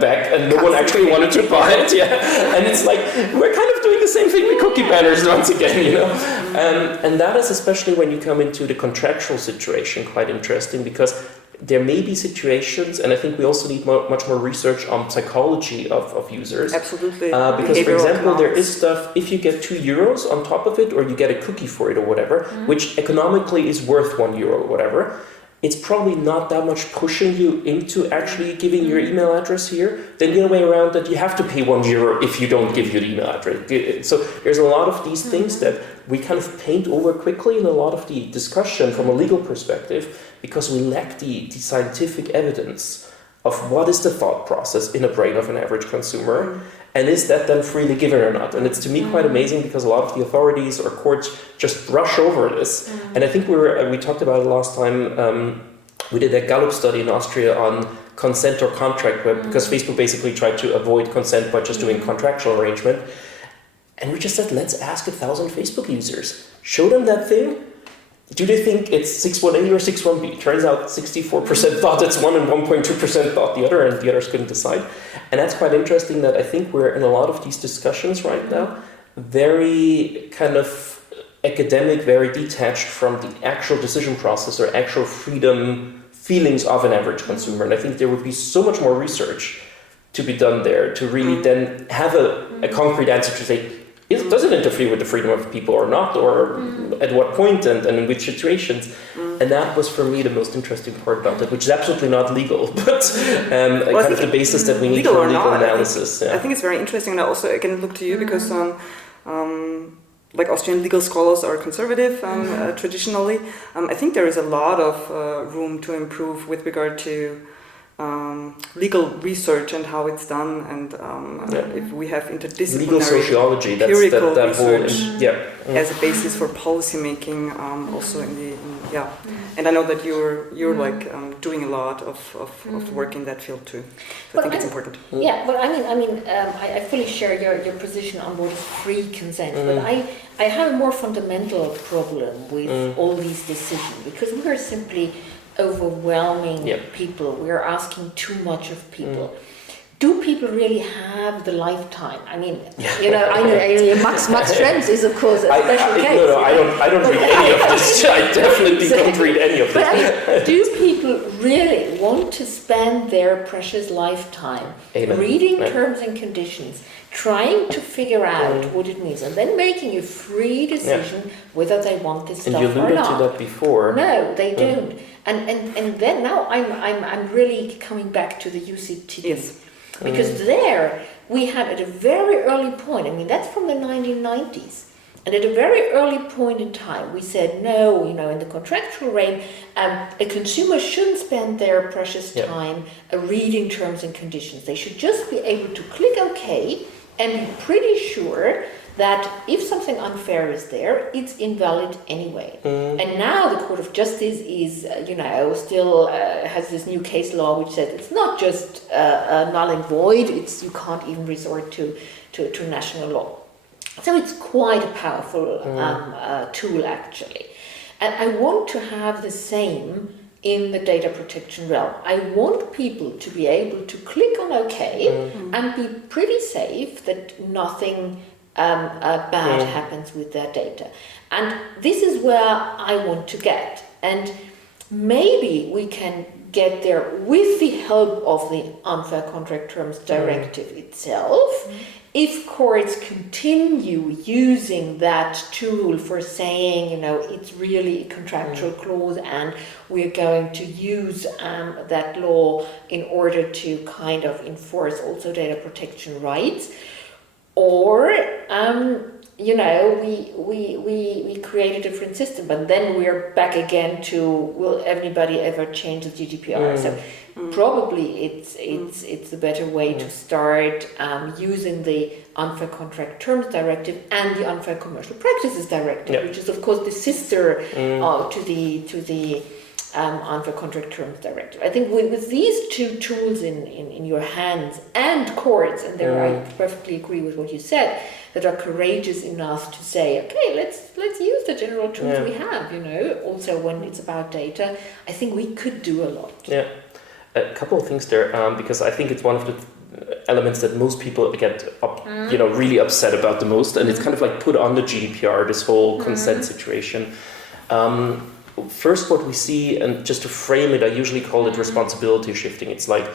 back, and no one actually wanted to buy it. Yeah, and it's like we're kind of doing the same thing with cookie banners once again, And that is, especially when you come into the contractual situation, quite interesting, because there may be situations, and I think we also need much more research on psychology of users. Absolutely. Because, for example, there is stuff, if you get €2 on top of it, or you get a cookie for it or whatever, which economically is worth €1 or whatever, it's probably not that much pushing you into actually giving your email address here. Then the other way around, that you have to pay €1 if you don't give your email address. So there's a lot of these things that we kind of paint over quickly in a lot of the discussion from a legal perspective, because we lack the scientific evidence of what is the thought process in a brain of an average consumer, and is that then freely given or not? And it's, to me, quite amazing, because a lot of the authorities or courts just brush over this. And I think we talked about it last time. We did a Gallup study in Austria on consent or contract, because Facebook basically tried to avoid consent by just doing contractual arrangement. And we just said, let's ask 1,000 Facebook users. Show them that thing. Do they think it's 618 or 618B? Turns out 64% thought it's one and 1.2% thought the other, and the others couldn't decide. And that's quite interesting, that I think we're in a lot of these discussions right now, very kind of academic, very detached from the actual decision process or actual freedom feelings of an average consumer. And I think there would be so much more research to be done there to really then have a concrete answer to say, does it interfere with the freedom of people or not, or at what point and in which situations? And that was for me the most interesting part about it, which is absolutely not legal, but kind of the basis that we need for legal analysis. I think it's very interesting, and I also again look to you because like Austrian legal scholars are conservative traditionally. I think there is a lot of room to improve with regard to legal research and how it's done, and if we have interdisciplinary legal sociology, that's empirical that whole research as a basis for policy making, also and I know that you're like doing a lot of work in that field too. So I think it's important. Yeah, but I fully share your position on what is free consent, but I have a more fundamental problem with all these decisions, because we are simply overwhelming people. We're asking too much of people. Do people really have the lifetime? I mean, I know Max Schrems is of course a special case. No, I don't read any of this. I definitely don't read any of this. But do people really want to spend their precious lifetime reading terms and conditions, trying to figure out what it means, and then making a free decision whether they want this stuff or not? And you alluded to that before. No, they don't. And then now I'm really coming back to the UCTD. Yes. Because there we had at a very early point, that's from the 1990s, and at a very early point in time we said no, in the contractual realm, a consumer shouldn't spend their precious time reading terms and conditions. They should just be able to click OK and be pretty sure that if something unfair is there, it's invalid anyway. And now the Court of Justice is, still has this new case law which says it's not just null and void, you can't even resort to national law. So it's quite a powerful tool actually. And I want to have the same in the data protection realm. I want people to be able to click on OK and be pretty safe that nothing bad happens with their data. And this is where I want to get. And maybe we can get there with the help of the Unfair Contract Terms Directive itself, if courts continue using that tool for saying, it's really a contractual clause and we're going to use that law in order to kind of enforce also data protection rights. Or, we create a different system, but then we're back again to, will anybody ever change the GDPR? So probably it's a better way to start using the Unfair Contract Terms Directive and the Unfair Commercial Practices Directive, which is of course the sister to the Unfair Contract Terms Directive. I think with these two tools in your hands and courts, and there I perfectly agree with what you said, that are courageous enough to say, okay, let's use the general tools we have, also when it's about data, I think we could do a lot. Yeah, a couple of things there, because I think it's one of the elements that most people get really upset about the most, and it's kind of like put on the GDPR, this whole consent situation. First, what we see, and just to frame it, I usually call it responsibility shifting. It's like,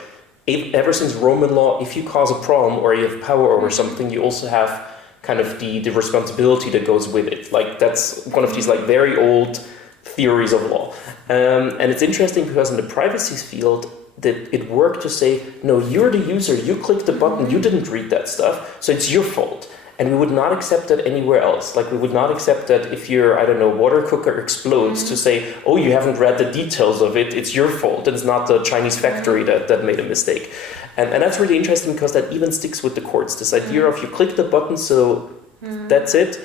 ever since Roman law, if you cause a problem or you have power over something, you also have kind of the responsibility that goes with it. Like, that's one of these like very old theories of law. And it's interesting because in the privacy field, that it worked to say, no, you're the user, you clicked the button, you didn't read that stuff, so it's your fault. And we would not accept that anywhere else. Like, we would not accept that if your, water cooker explodes to say, oh, you haven't read the details of it, it's your fault. It's not the Chinese factory that made a mistake. And that's really interesting because that even sticks with the courts. This idea of you click the button, so that's it.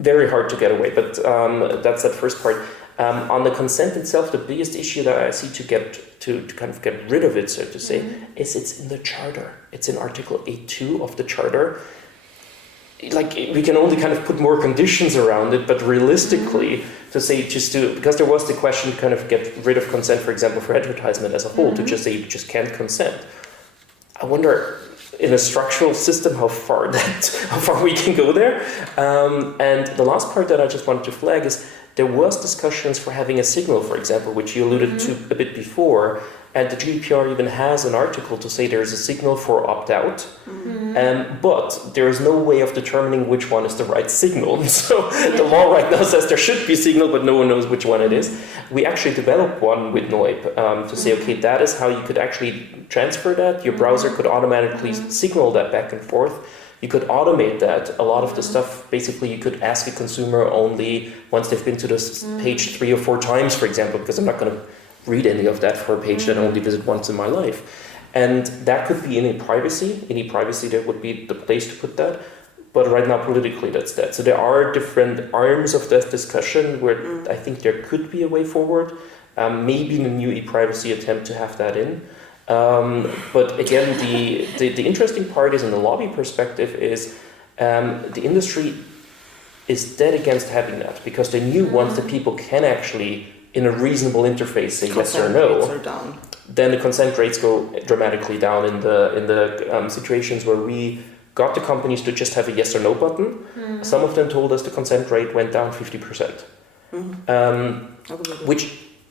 Very hard to get away, but that's that first part. On the consent itself, the biggest issue that I see to kind of get rid of it, so to say, is it's in the charter. It's in Article 8.2 of the charter. Like, we can only kind of put more conditions around it, but realistically, to say because there was the question to kind of get rid of consent, for example, for advertisement as a whole, to just say you just can't consent. I wonder, in a structural system, how far we can go there. And the last part that I just wanted to flag is there was discussions for having a signal, for example, which you alluded to a bit before, and the GDPR even has an article to say there's a signal for opt-out, but there is no way of determining which one is the right signal. So the law right now says there should be a signal, but no one knows which one it is. We actually developed one with noyb to say, okay, that is how you could actually transfer that. Your browser could automatically signal that back and forth. You could automate that. A lot of the stuff, basically, you could ask a consumer only once they've been to this page 3 or 4 times, for example, because I'm not going to read any of that for a page that I only visit once in my life. And that could be in privacy. In privacy, that would be the place to put that. But right now, politically, that's that. So there are different arms of that discussion where I think there could be a way forward. Maybe in a new e-privacy attempt to have that in. But again, the interesting part is, in the lobby perspective, is the industry is dead against having that, because they knew once that people can actually, in a reasonable interface, say yes or no, then the consent rates go dramatically down in the situations where we got the companies to just have a yes or no button. Some of them told us the consent rate went down 50%, which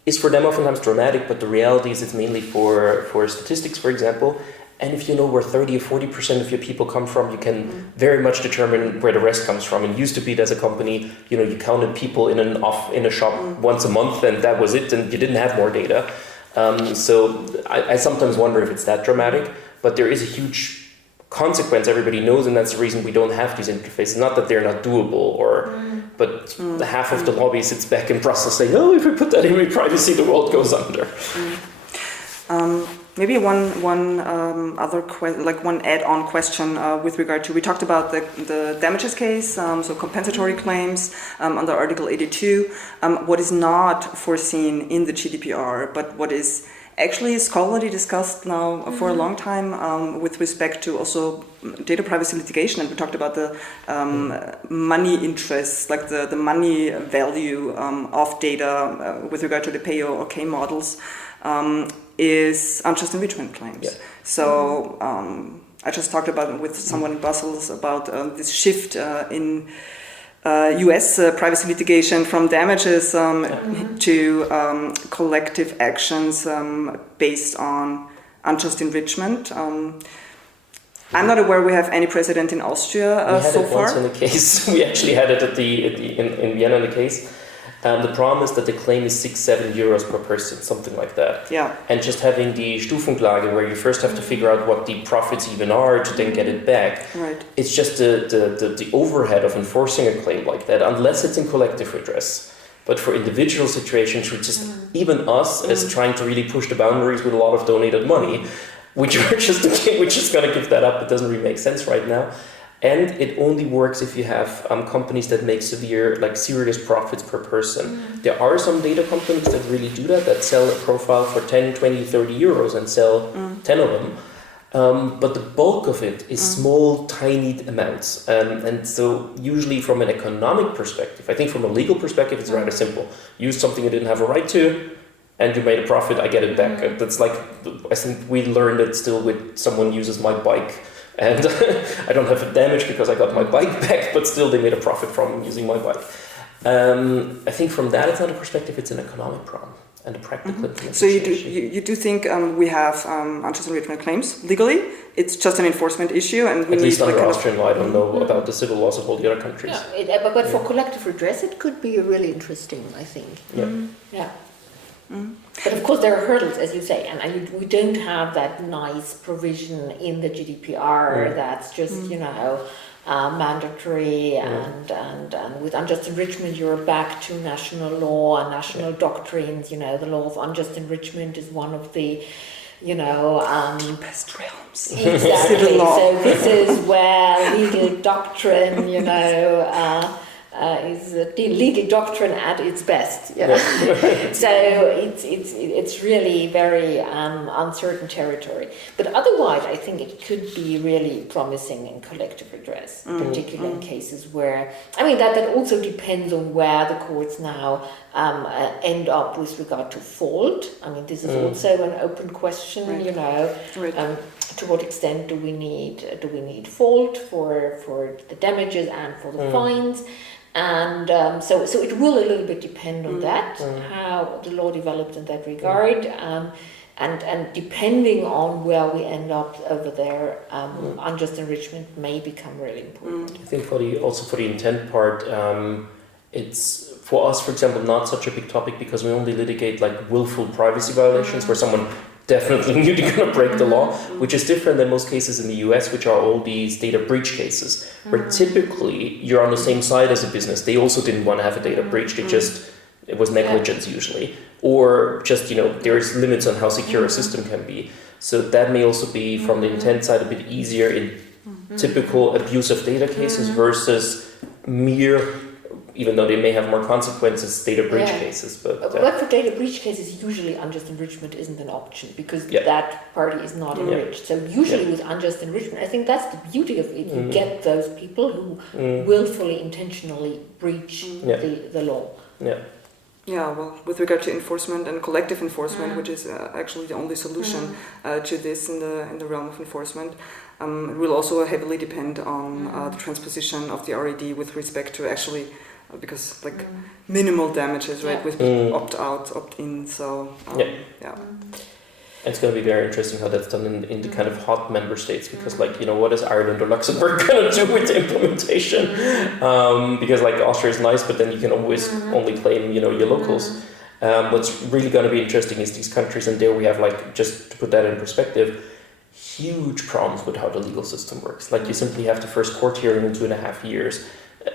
is for them oftentimes dramatic, but the reality is it's mainly for statistics, for example. And if you know where 30 or 40% of your people come from, you can very much determine where the rest comes from. And it used to be that as a company, you counted people in a shop once a month, and that was it, and you didn't have more data. So I sometimes wonder if it's that dramatic, but there is a huge consequence everybody knows, and that's the reason we don't have these interfaces. Not that they're not doable, but half of the lobby sits back in Brussels saying, "Oh, if we put that in privacy, the world goes under." Maybe one other one add-on question with regard to, we talked about the damages case, so compensatory claims under Article 82. What is not foreseen in the GDPR, but what is actually scholarly discussed now for a long time with respect to also data privacy litigation, and we talked about the money interests, like the money value of data with regard to the pay or K models, is unjust enrichment claims. Yeah. So I just talked about it with someone in Brussels about this shift in US privacy litigation from damages to collective actions based on unjust enrichment. I'm not aware we have any precedent in Austria so far. We had it once in the case. We actually had it in Vienna in the case. The problem is that the claim is 6-7 euros per person, something like that. Yeah. And just having the Stufenklage, where you first have to figure out what the profits even are to then get it back. Right. It's just the overhead of enforcing a claim like that, unless it's in collective redress. But for individual situations, which is even us as trying to really push the boundaries with a lot of donated money, which are just going to give that up, it doesn't really make sense right now. And it only works if you have companies that make serious profits per person. There are some data companies that really do that sell a profile for 10, 20, 30 euros and sell 10 of them. But the bulk of it is small, tiny amounts. And so usually from an economic perspective, I think from a legal perspective, it's rather simple. Use something you didn't have a right to, and you made a profit, I get it back. That's like, I think we learned it still with someone uses my bike. And I don't have damage because I got my bike back, but still they made a profit from using my bike. I think from that, it's not a perspective, it's an economic problem and a practical implementation. So you do think we have unjust enrichment claims legally? It's just an enforcement issue, and we at need least under Austrian law. I don't know about the civil laws of all the other countries. Yeah, but for collective redress, it could be really interesting, I think. Yeah. But of course there are hurdles, as you say, and we don't have that nice provision in the GDPR that's just mandatory and with unjust enrichment you're back to national law and national doctrines. The law of unjust enrichment is one of the best realms. Exactly. So this is where legal doctrine is the legal doctrine at its best. So it's really very uncertain territory. But otherwise, I think it could be really promising in collective redress, particularly in cases where, that also depends on where the courts now end up with regard to fault. This is also an open question. Right. To what extent do we need fault for the damages and for the fines? And so it will a little bit depend on that, how the law develops in that regard. And depending on where we end up over there, unjust enrichment may become really important. I think for the intent part, it's for us, for example, not such a big topic because we only litigate like willful privacy violations where someone definitely knew they're going to break the law, which is different than most cases in the US, which are all these data breach cases, where typically you're on the same side as a business. They also didn't want to have a data breach. It was negligence usually, or just, there's limits on how secure a system can be. So that may also be, from the intent side, a bit easier in typical abuse of data cases versus mere, even though they may have more consequences, data breach cases. But for data breach cases, usually unjust enrichment isn't an option because that party is not enriched. So usually with unjust enrichment, I think that's the beauty of it. You get those people who willfully, intentionally breach the law. Yeah. Yeah, well, with regard to enforcement and collective enforcement, which is actually the only solution to this in the realm of enforcement, it will also heavily depend on the transposition of the RED with respect to actually, because like minimal damages, right, with opt-out, opt-in, so It's going to be very interesting how that's done in the kind of hot member states because, what is Ireland or Luxembourg going to do with the implementation? Because, Austria is nice, but then you can always only claim, your locals. What's really going to be interesting is these countries, and there we have, just to put that in perspective, huge problems with how the legal system works. You simply have the first court hearing in 2.5 years.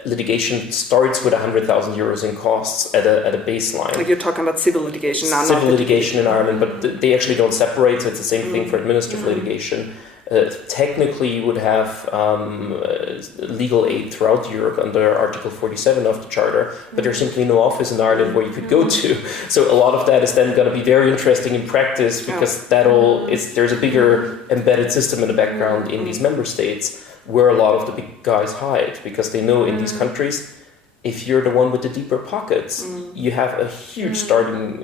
Litigation starts with 100,000 euros in costs at a baseline. Like you're talking about civil litigation now. Civil litigation in Ireland, but they actually don't separate, so it's the same thing for administrative litigation. Technically, you would have legal aid throughout Europe under Article 47 of the Charter, but there's simply no office in Ireland where you could go to. So a lot of that is then going to be very interesting in practice because there's a bigger embedded system in the background in these member states where a lot of the big guys hide because they know in these countries, if you're the one with the deeper pockets, you have a huge starting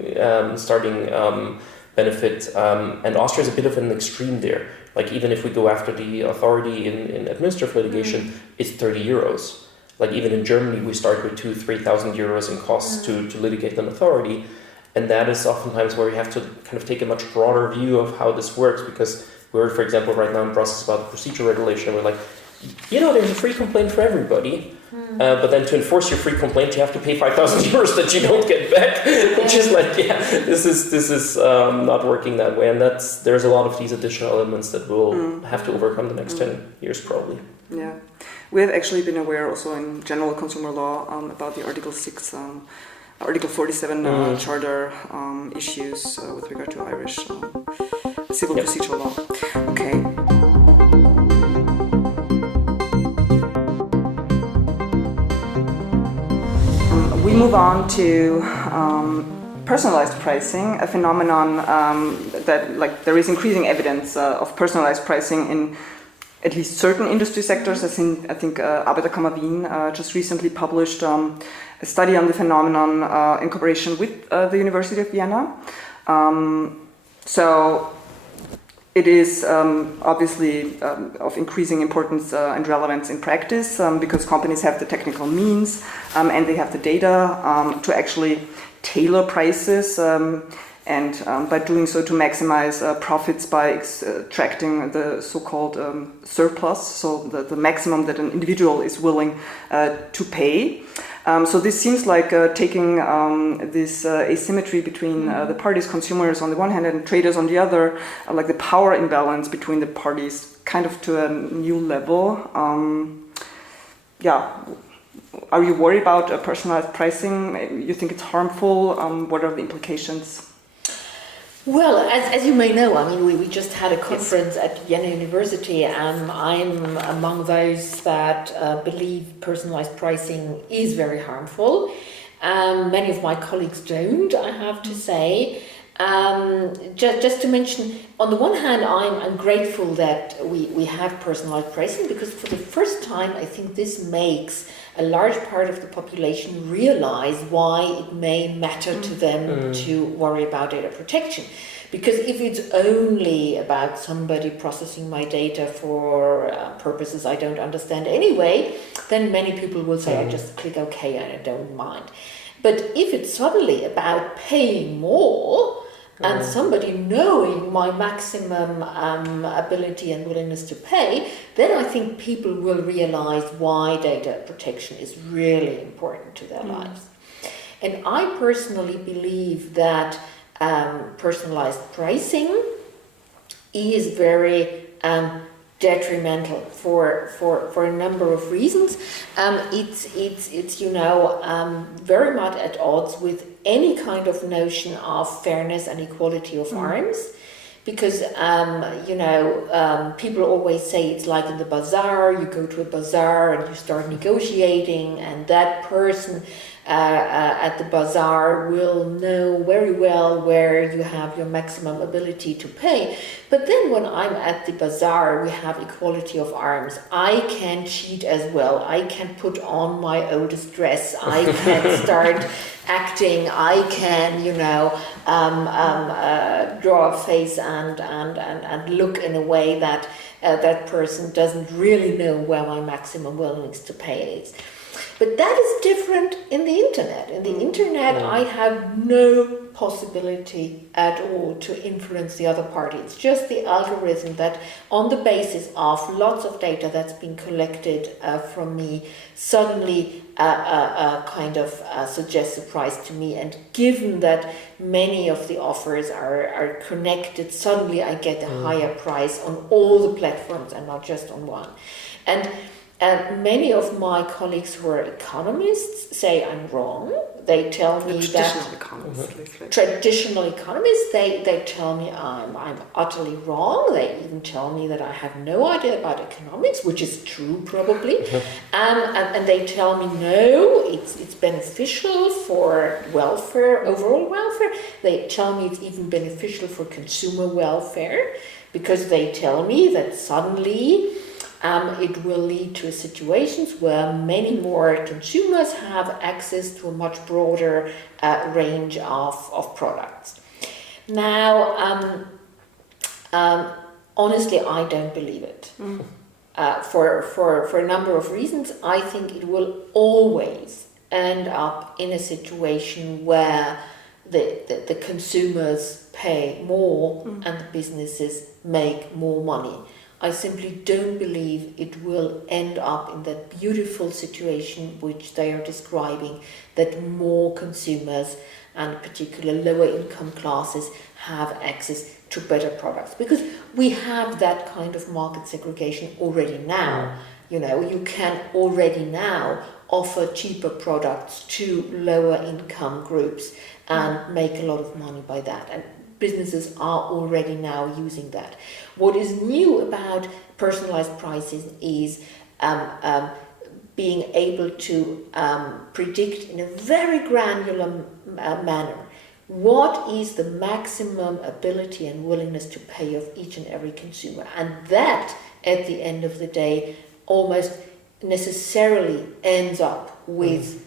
benefit. And Austria is a bit of an extreme there. Even if we go after the authority in administrative litigation, it's 30 euros. Even in Germany, we start with 2,000-3,000 euros in costs to litigate an authority. And that is oftentimes where we have to kind of take a much broader view of how this works because we're, for example, right now in process about procedure regulation. We're there's a free complaint for everybody, but then to enforce your free complaint, you have to pay 5,000 euros that you don't get back, which is this is not working that way. And there's a lot of these additional elements that we'll have to overcome the next 10 years probably. Yeah, we have actually been aware also in general consumer law about the Article 6. Article 47 Charter issues with regard to Irish civil procedural law. Okay. We move on to personalized pricing, a phenomenon that there is increasing evidence of personalized pricing in at least certain industry sectors. I think Arbeiterkammer Wien just recently published a study on the phenomenon in cooperation with the University of Vienna. So it is obviously of increasing importance and relevance in practice because companies have the technical means and they have the data to actually tailor prices and by doing so to maximize profits by extracting the so-called surplus, so the maximum that an individual is willing to pay. So this seems like taking this asymmetry between the parties, consumers on the one hand and traders on the other, like the power imbalance between the parties kind of to a new level. Are you worried about personalized pricing? You think it's harmful? What are the implications? Well, as you may know, we just had a conference at Vienna University, and I'm among those that believe personalized pricing is very harmful. Many of my colleagues don't, I have to say. Just to mention, on the one hand, I'm grateful that we have personalized pricing, because for the first time, I think this makes a large part of the population realize why it may matter to them to worry about data protection. Because if it's only about somebody processing my data for purposes I don't understand anyway, then many people will say, I just click OK and I don't mind. But if it's suddenly about paying more, and somebody knowing my maximum ability and willingness to pay, then I think people will realize why data protection is really important to their lives. And I personally believe that personalized pricing is very detrimental for a number of reasons. It's very much at odds with any kind of notion of fairness and equality of arms, because people always say it's like in the bazaar. You go to a bazaar and you start negotiating, and that person at the bazaar will know very well where you have your maximum ability to pay. But then when I'm at the bazaar, we have equality of arms. I can cheat as well. I can put on my oldest dress. I can start acting. I can, draw a face and look in a way that that person doesn't really know where my maximum willingness to pay is. But that is different in the internet. In the internet, I have no possibility at all to influence the other party. It's just the algorithm that, on the basis of lots of data that's been collected from me, suddenly suggests a price to me. And given that many of the offers are connected, suddenly I get a higher price on all the platforms and not just on one. And many of my colleagues who are economists say I'm wrong. They tell me traditional economists, they tell me I'm utterly wrong. They even tell me that I have no idea about economics, which is true probably. And they tell me no, it's beneficial for welfare, overall welfare. They tell me it's even beneficial for consumer welfare, because they tell me that suddenly it will lead to situations where many more consumers have access to a much broader range of products. Now, honestly, I don't believe it. For a number of reasons. I think it will always end up in a situation where the consumers pay more and the businesses make more money. I simply don't believe it will end up in that beautiful situation which they are describing, that more consumers and particularly lower income classes have access to better products. Because we have that kind of market segregation already now. You can already now offer cheaper products to lower income groups and make a lot of money by that. And businesses are already now using that. What is new about personalized pricing is being able to predict in a very granular manner what is the maximum ability and willingness to pay of each and every consumer. And that, at the end of the day, almost necessarily ends up with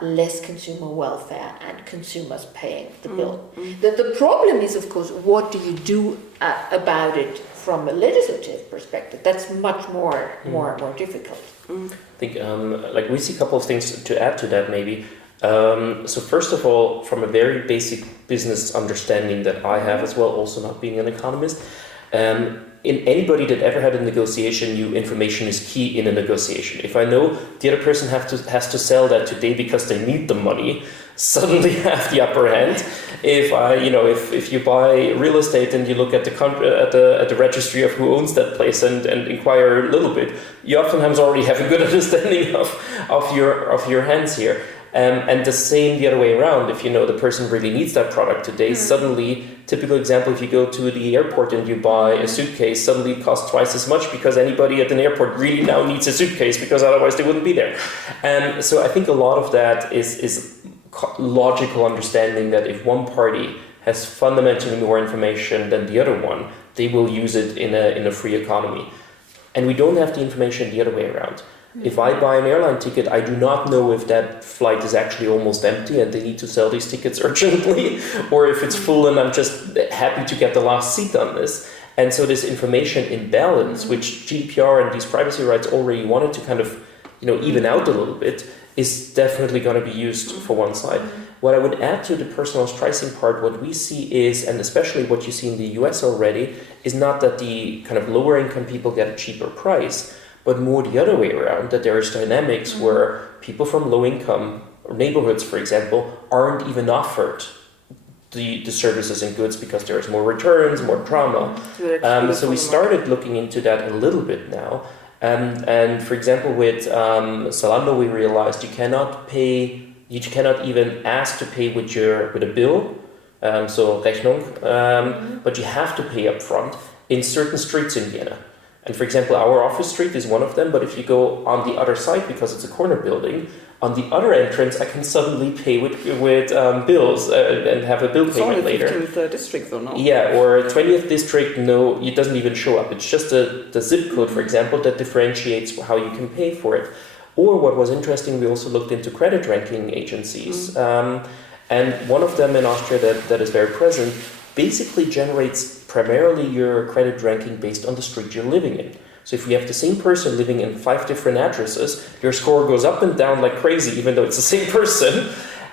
less consumer welfare and consumers paying the bill. The problem is, of course, what do you do about it from a legislative perspective? That's much more difficult. I think we see a couple of things to add to that maybe. So first of all, from a very basic business understanding that I have as well, also not being an economist, in anybody that ever had a negotiation, information is key in a negotiation. If I know the other person has to sell that today because they need the money, suddenly have the upper hand. If you buy real estate and you look at the registry of who owns that place and inquire a little bit, you oftentimes already have a good understanding of your hands here. And the same the other way around. If you know the person really needs that product today, suddenly, typical example, if you go to the airport and you buy a suitcase, suddenly it costs twice as much because anybody at an airport really now needs a suitcase because otherwise they wouldn't be there. So I think a lot of that is logical understanding that if one party has fundamentally more information than the other one, they will use it in a free economy. And we don't have the information the other way around. If I buy an airline ticket, I do not know if that flight is actually almost empty and they need to sell these tickets urgently, or if it's full and I'm just happy to get the last seat on this. And so this information imbalance, which GDPR and these privacy rights already wanted to kind of, even out a little bit, is definitely going to be used for one side. What I would add to the personalized pricing part, what we see is, and especially what you see in the US already, is not that the kind of lower income people get a cheaper price, but more the other way around, that there is dynamics where people from low income neighborhoods, for example, aren't even offered the services and goods because there's more returns, more drama. So we started looking into that a little bit now. And for example, with Zalando, we realized you cannot even ask to pay with a bill, so Rechnung, but you have to pay up front in certain streets in Vienna. And for example, our office street is one of them, but if you go on the other side, because it's a corner building, on the other entrance, I can suddenly pay with bills and have a bill payment later. It's only 15th district though, no? Yeah, or 20th district, no, it doesn't even show up. It's just the zip code, for example, that differentiates how you can pay for it. Or what was interesting, we also looked into credit ranking agencies. And one of them in Austria that is very present basically generates primarily your credit ranking based on the street you're living in. So if you have the same person living in 5 different addresses, your score goes up and down like crazy, even though it's the same person.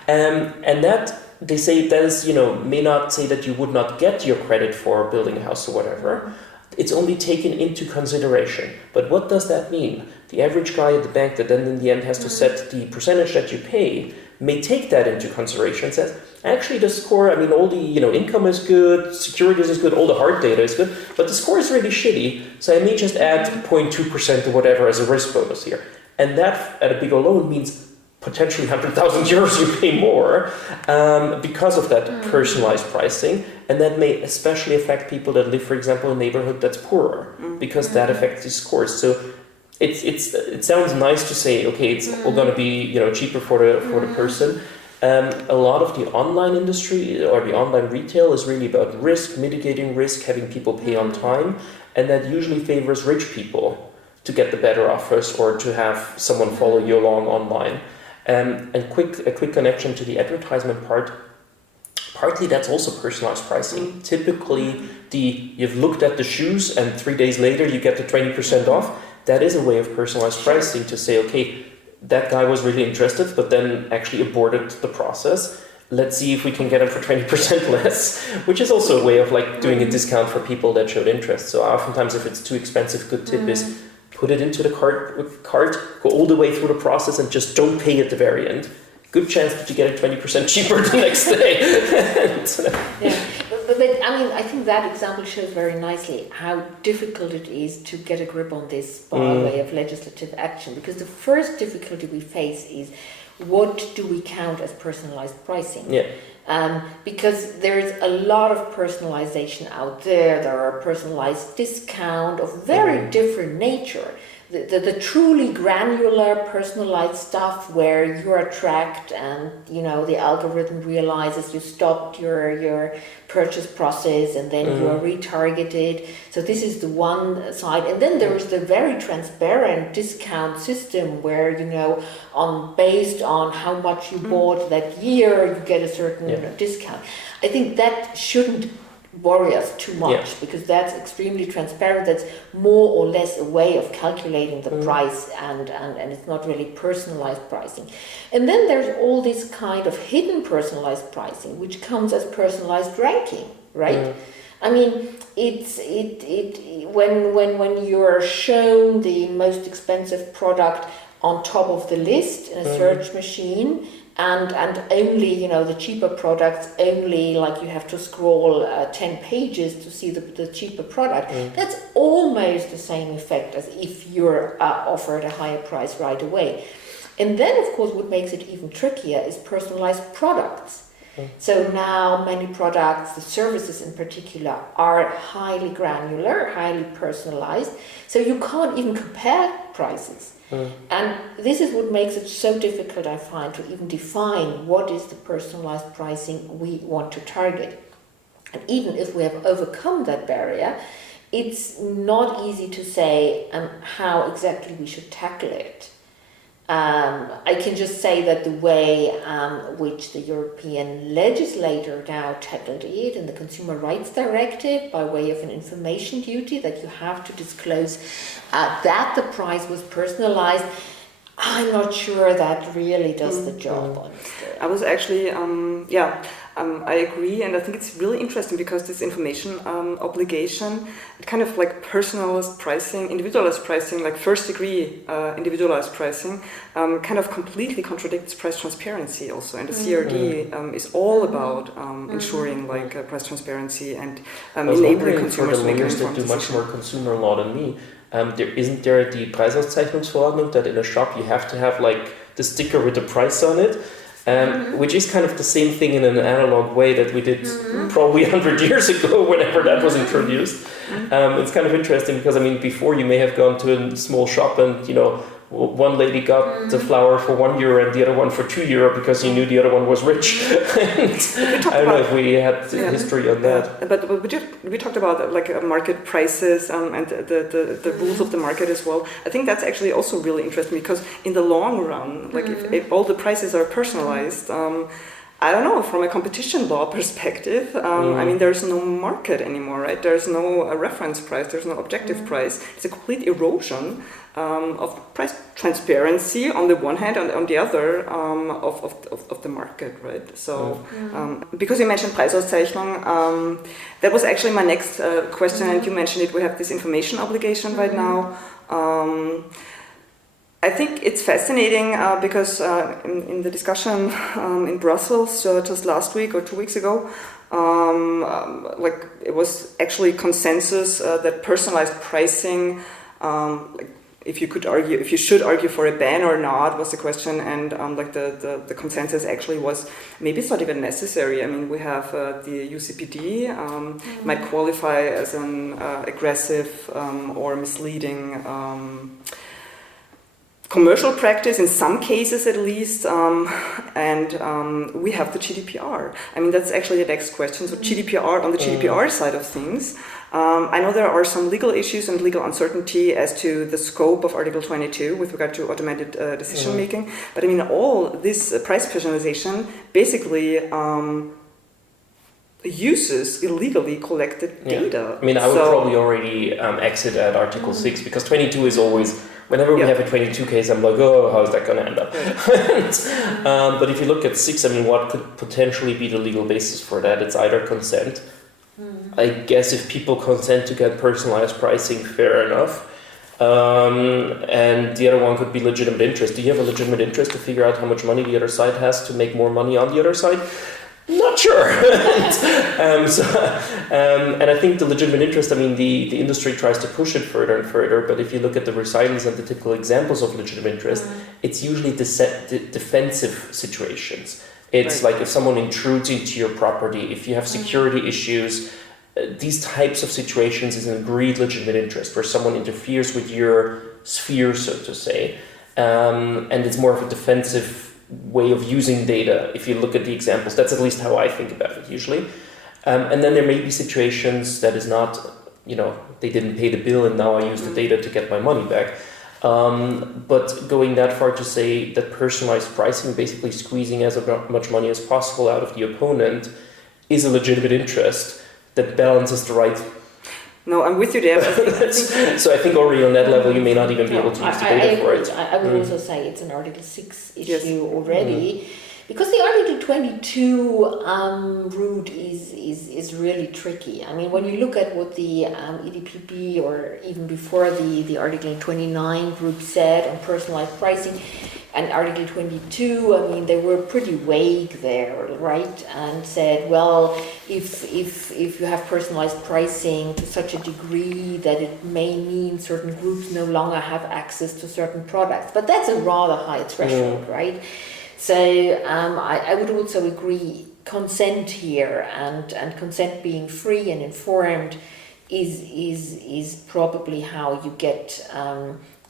And that, they say, that is, may not say that you would not get your credit for building a house or whatever. It's only taken into consideration. But what does that mean? The average guy at the bank that then in the end has to set the percentage that you pay may take that into consideration and says, actually the score, all the income is good, securities is good, all the hard data is good, but the score is really shitty, so I may just add 0.2% or whatever as a risk bonus here. And that, at a bigger loan, means potentially 100,000 euros you pay more because of that personalized pricing, and that may especially affect people that live, for example, in a neighborhood that's poorer, because that affects the scores. So it sounds nice to say, okay, it's all going to be cheaper for the person. A lot of the online industry or the online retail is really about risk, mitigating risk, having people pay on time, and that usually favors rich people to get the better offers or to have someone follow you along online. And a quick connection to the advertisement part. Partly that's also personalized pricing. Typically, you've looked at the shoes and 3 days later you get the 20% off. That is a way of personalized pricing to say, okay, that guy was really interested, but then actually aborted the process. Let's see if we can get him for 20% less, which is also a way of doing a discount for people that showed interest. So oftentimes if it's too expensive, good tip is put it into the cart, go all the way through the process and just don't pay at the very end. Good chance that you get it 20% cheaper the next day. Yeah. But I think that example shows very nicely how difficult it is to get a grip on this by way of legislative action, because the first difficulty we face is what do we count as personalized pricing? Yeah. Because there's a lot of personalization out there. There are personalized discount of very different nature. The truly granular personalized stuff where you're tracked and the algorithm realizes you stopped your purchase process and then you're retargeted. So this is the one side. And then there is the very transparent discount system where based on how much you bought that year you get a certain discount. I think that shouldn't worry us too much because that's extremely transparent. That's more or less a way of calculating the price and it's not really personalized pricing. And then there's all this kind of hidden personalized pricing which comes as personalized ranking, right? It's when you're shown the most expensive product on top of the list in a search machine, and only the cheaper products only you have to scroll 10 pages to see the cheaper product. That's almost the same effect as if you're offered a higher price right away. And then of course what makes it even trickier is personalized products. So now many products, the services in particular, are highly granular, highly personalized, so you can't even compare prices. And this is what makes it so difficult, I find, to even define what is the personalized pricing we want to target. And even if we have overcome that barrier, it's not easy to say how exactly we should tackle it. I can just say that the way which the European legislator now tackled it in the Consumer Rights Directive by way of an information duty that you have to disclose that the price was personalized, I'm not sure that really does the job, honestly. I was actually, I agree, and I think it's really interesting because this information obligation, it kind of like personalized pricing, individualized pricing, like first degree individualized pricing, kind of completely contradicts price transparency also. And the CRD is all about ensuring like price transparency and enabling consumers to make lawyers that do much more consumer law than me. Isn't there the Preisauszeichnungsverordnung that in a shop you have to have like the sticker with the price on it? Which is kind of the same thing in an analog way that we did probably 100 years ago whenever that was introduced. It's kind of interesting because, I mean, before you may have gone to a small shop and, you know, one lady got the flour for €1 and the other one for €2 because you knew the other one was rich. I don't know if we had history on that. But we talked about like market prices and the rules of the market as well. I think that's actually also really interesting because in the long run, like if all the prices are personalized, I don't know, from a competition law perspective, I mean, there's no market anymore, right? There's no reference price, there's no objective price. It's a complete erosion of price transparency on the one hand, and on the other of the market, right? So, because you mentioned Preisauszeichnung, that was actually my next question, and you mentioned it, we have this information obligation right now. I think it's fascinating because in the discussion in Brussels just last week or 2 weeks ago, like it was actually consensus that personalized pricing, like if you should argue for a ban or not, was the question, and like the consensus actually was maybe it's not even necessary. I mean, we have the UCPD might qualify as an aggressive or misleading commercial practice in some cases at least, and we have the GDPR. I mean, that's actually the next question. So GDPR, on the GDPR side of things, I know there are some legal issues and legal uncertainty as to the scope of Article 22 with regard to automated decision making, but I mean, all this price personalization basically uses illegally collected data. I mean, I would probably already exit at Article 6 because 22 is always, whenever we have a 22 case, I'm like, oh, how's that going to end up? But if you look at 6, I mean, what could potentially be the legal basis for that? It's either consent. I guess if people consent to get personalized pricing, fair enough. And the other one could be legitimate interest. Do you have a legitimate interest to figure out how much money the other side has to make more money on the other side? Not sure. And I think the legitimate interest, I mean, the industry tries to push it further and further, but if you look at the recitals and the typical examples of legitimate interest, it's usually defensive situations. It's like if someone intrudes into your property, if you have security issues, these types of situations is an agreed legitimate interest where someone interferes with your sphere, so to say, and it's more of a defensive way of using data. If you look at the examples, that's at least how I think about it usually. And then there may be situations that is not, you know, they didn't pay the bill and now I use the data to get my money back. But going that far to say that personalized pricing, basically squeezing as much money as possible out of the opponent, is a legitimate interest that balances the right. No, I'm with you there. So I think already on that level you may not even be able to use the data for it. I would also say it's an Article 6 issue already, because the Article 22 route is really tricky. I mean, when you look at what the EDPB or even before the Article 29 group said on personalized pricing, and Article 22, I mean, they were pretty vague there, right? And said, well, if you have personalized pricing to such a degree that it may mean certain groups no longer have access to certain products. But that's a rather high threshold, right? So I would also agree, consent here and consent being free and informed is probably how you get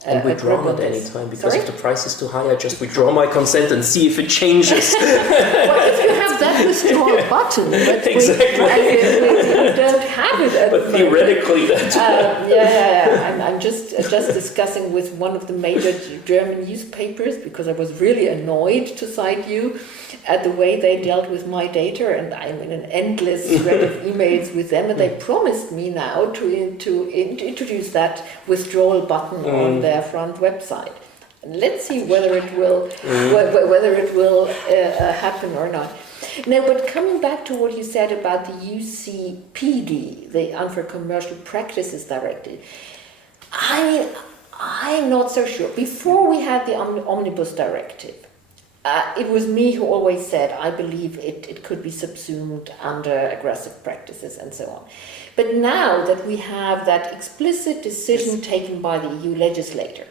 And withdraw agreement at any is. time, because Sorry? if the price is too high, I just withdraw my consent and see if it changes. Well, if you have that withdrawal button, but Exactly. we don't have it at But the moment. theoretically, that's I'm just discussing with one of the major German newspapers because I was really annoyed, to cite you, at the way they dealt with my data, and I'm in an endless thread of emails with them, and they promised me now to introduce that withdrawal button on their front website. Let's see whether it will happen or not. No, but coming back to what you said about the UCPD, the Unfair Commercial Practices Directive, I'm not so sure. Before we had the Omnibus Directive, it was me who always said I believe it could be subsumed under aggressive practices and so on. But now that we have that explicit decision taken by the EU legislator,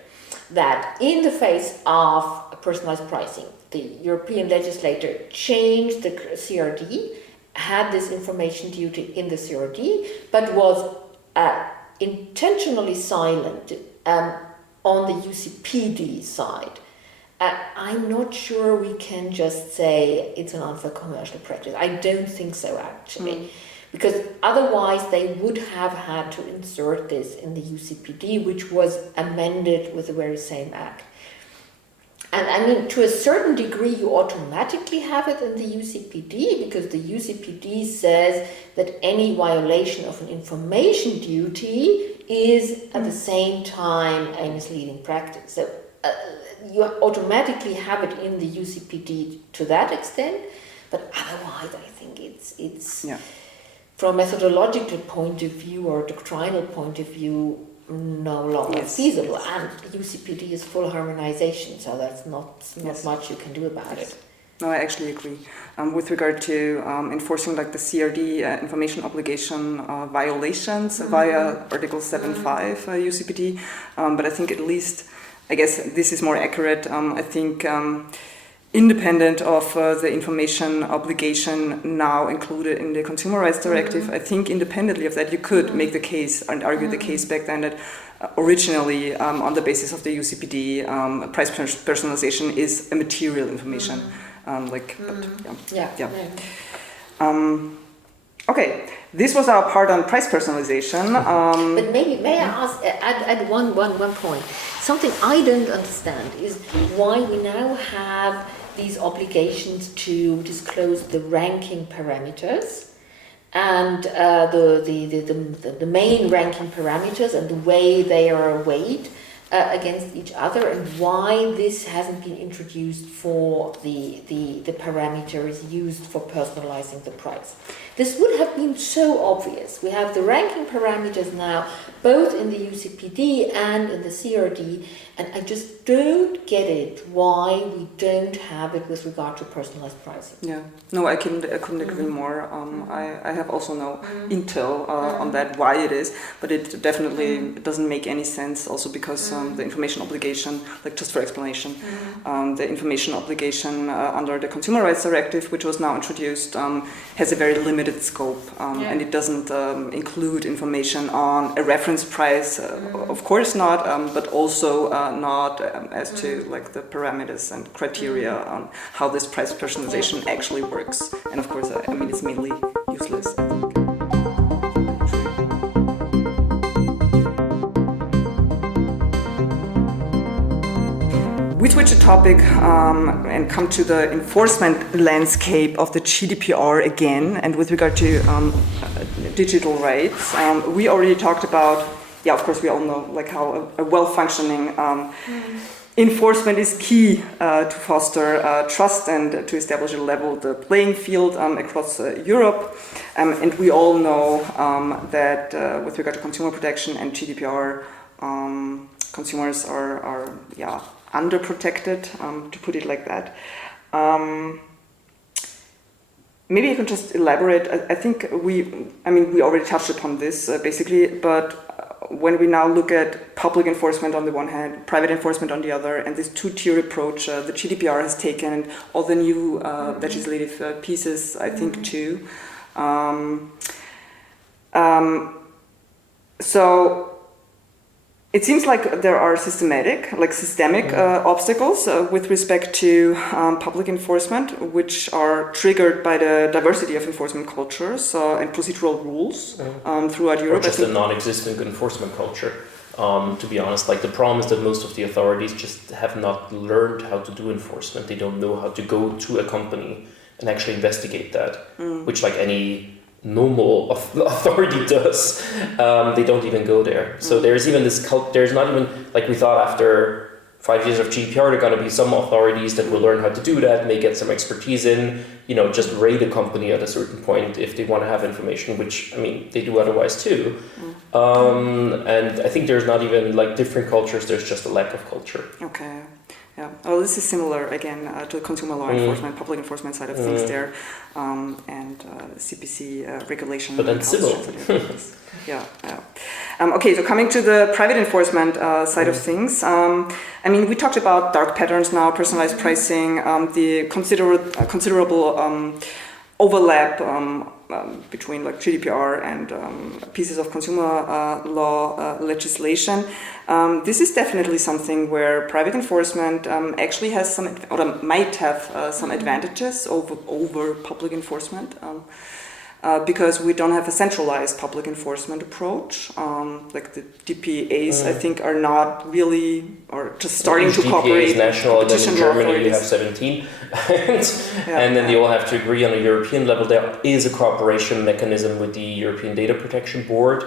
that in the face of personalized pricing, the European legislator changed the CRD, had this information duty in the CRD, but was intentionally silent on the UCPD side. I'm not sure we can just say it's an unfair commercial practice. I don't think so, actually. Because otherwise they would have had to insert this in the UCPD, which was amended with the very same act. And I mean, to a certain degree, you automatically have it in the UCPD, because the UCPD says that any violation of an information duty is at the same time a misleading practice. So you automatically have it in the UCPD to that extent, but otherwise I think it's from a methodological point of view or doctrinal point of view no longer feasible. And UCPD is full harmonization, so that's not much you can do about it. No, I actually agree. With regard to enforcing like the CRD information obligation violations via Article 7.5 UCPD, but I think at least, I guess this is more accurate. I think independent of the information obligation now included in the Consumer Rights Directive, I think independently of that you could make the case and argue the case back then that originally on the basis of the UCPD, price personalization is a material information. Okay, this was our part on price personalization. But may I ask, add one point. Something I don't understand is why we now have these obligations to disclose the ranking parameters and the main ranking parameters and the way they are weighed against each other, and why this hasn't been introduced for the parameters used for personalizing the price. This would have been so obvious. We have the ranking parameters now, both in the UCPD and in the CRD, and I just don't get it why we don't have it with regard to personalized pricing. Yeah, no, I couldn't agree more. I have also no intel on that, why it is, but it definitely doesn't make any sense also because the information obligation, like just for explanation, the information obligation under the Consumer Rights Directive, which was now introduced, has a very limited scope, and it doesn't include information on a reference price, of course not, but also not as to like the parameters and criteria on how this price personalization actually works. And of course, I mean, it's mainly useless, I think. We switch the topic and come to the enforcement landscape of the GDPR again. And with regard to digital rights, we already talked about, of course, we all know like how a well-functioning enforcement is key to foster trust and to establish a level playing field across Europe. And we all know that with regard to consumer protection and GDPR, consumers are underprotected, to put it like that. Maybe you can just elaborate. I think we already touched upon this basically, but when we now look at public enforcement on the one hand, private enforcement on the other, and this two-tier approach the GDPR has taken, and all the new legislative pieces, I think, too. So It seems like there are systemic obstacles with respect to public enforcement, which are triggered by the diversity of enforcement cultures and procedural rules throughout Europe. Or just a non-existent enforcement culture. To be honest, like the problem is that most of the authorities just have not learned how to do enforcement. They don't know how to go to a company and actually investigate that, which like any normal authority does. They don't even go there. So there's even this there's not even, like we thought after 5 years of GDPR, there are going to be some authorities that will learn how to do that, may get some expertise in, just raid a company at a certain point if they want to have information, which, I mean, they do otherwise too. And I think there's not even like different cultures, there's just a lack of culture. Okay. Yeah. Well, this is similar again to the consumer law enforcement, public enforcement side of things there, and CPC regulation. But then civil. Yeah. Okay, so coming to the private enforcement side of things, I mean, we talked about dark patterns now, personalized pricing, the considerable overlap between like GDPR and pieces of consumer law legislation. This is definitely something where private enforcement actually has some, or might have some advantages over public enforcement. Because we don't have a centralized public enforcement approach. Like the DPAs, I think, are not really, or just starting to cooperate. DPA is national, and then in Germany you have 17. And then they all have to agree on a European level. There is a cooperation mechanism with the European Data Protection Board,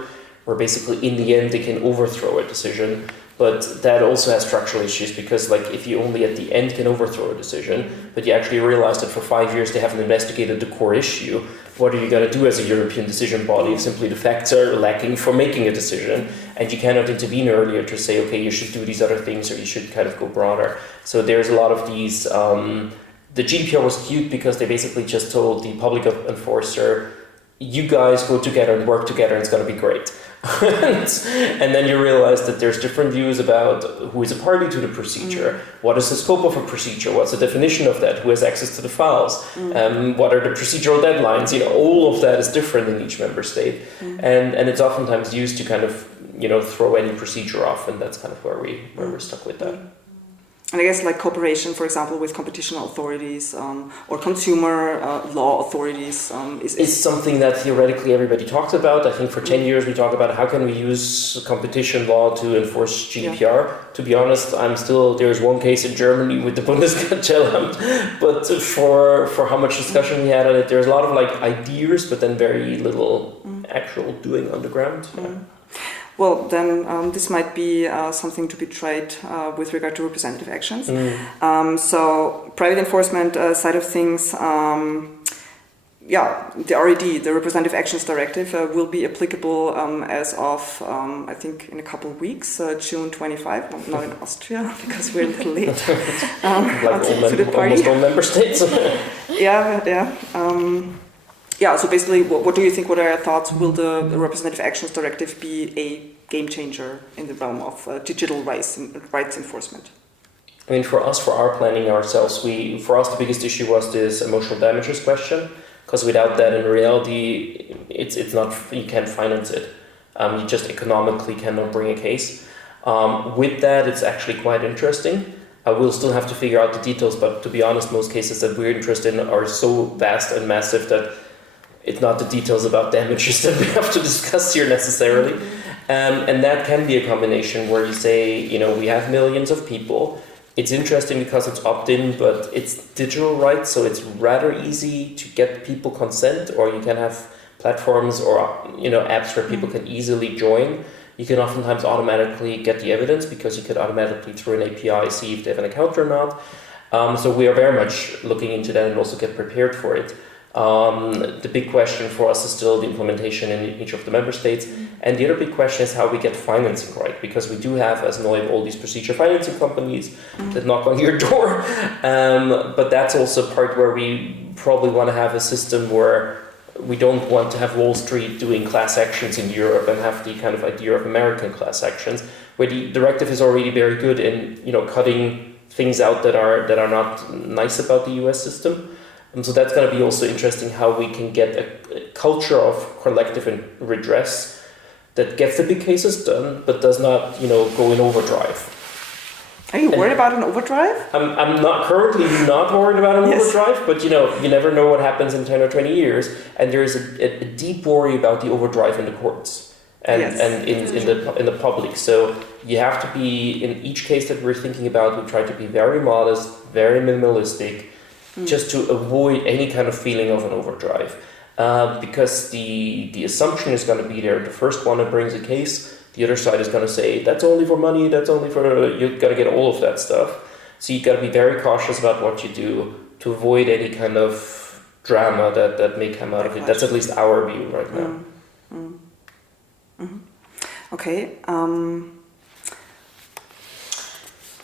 where basically in the end they can overthrow a decision. But that also has structural issues, because like if you only at the end can overthrow a decision, but you actually realize that for 5 years they haven't investigated the core issue, what are you going to do as a European decision body if simply the facts are lacking for making a decision, and you cannot intervene earlier to say, okay, you should do these other things, or you should kind of go broader. So there's a lot of these, the GDPR was cute because they basically just told the public enforcer, you guys go together and work together and it's going to be great. And then you realize that there's different views about who is a party to the procedure, what is the scope of a procedure, what's the definition of that, who has access to the files, what are the procedural deadlines, all of that is different in each member state. And it's oftentimes used to kind of, throw any procedure off, and that's kind of where we're stuck with that. And I guess like cooperation, for example, with competition authorities or consumer law authorities is something that theoretically everybody talks about. I think for 10 years we talk about how can we use competition law to enforce GDPR. Yeah. To be honest, there's one case in Germany with the Bundeskartellamt, but for how much discussion we had on it, there's a lot of like ideas, but then very little actual doing on the ground. Yeah. Well, then this might be something to be tried with regard to representative actions. So, private enforcement side of things, the RED, the Representative Actions Directive, will be applicable as of, I think, in a couple of weeks, June 25. Well, not in Austria, because we're a little late. Almost all member states. So basically, what do you think, what are your thoughts? Will the Representative Actions Directive be a game changer in the realm of digital rights enforcement? I mean, for our planning ourselves, for us the biggest issue was this emotional damages question, because without that, in reality, it's not, you can't finance it. You just economically cannot bring a case. With that, it's actually quite interesting. We'll still have to figure out the details, but to be honest, most cases that we're interested in are so vast and massive that it's not the details about damages that we have to discuss here necessarily. And that can be a combination where you say, we have millions of people. It's interesting because it's opt-in, but it's digital rights, so it's rather easy to get people consent, or you can have platforms or apps where people can easily join. You can oftentimes automatically get the evidence because you could automatically through an API see if they have an account or not. So we are very much looking into that and also get prepared for it. The big question for us is still the implementation in each of the member states. And the other big question is how we get financing right, because we do have, as noyb, all these procedure financing companies that knock on your door. But that's also a part where we probably want to have a system where we don't want to have Wall Street doing class actions in Europe and have the kind of idea of American class actions, where the directive is already very good in cutting things out that are not nice about the US system. And so that's going to be also interesting how we can get a culture of collective redress that gets the big cases done, but does not, go in overdrive. Are you worried about an overdrive? I'm not currently not worried about an overdrive, but you never know what happens in 10 or 20 years, and there is a deep worry about the overdrive in the courts and in the public. So you have to be, in each case that we're thinking about, we try to be very modest, very minimalistic, just to avoid any kind of feeling of an overdrive, because the assumption is going to be there. The first one that brings a case, the other side is going to say, that's only for money, that's only for, you've got to get all of that stuff. So you've got to be very cautious about what you do to avoid any kind of drama that may come out of it. That's at least our view right now. Okay.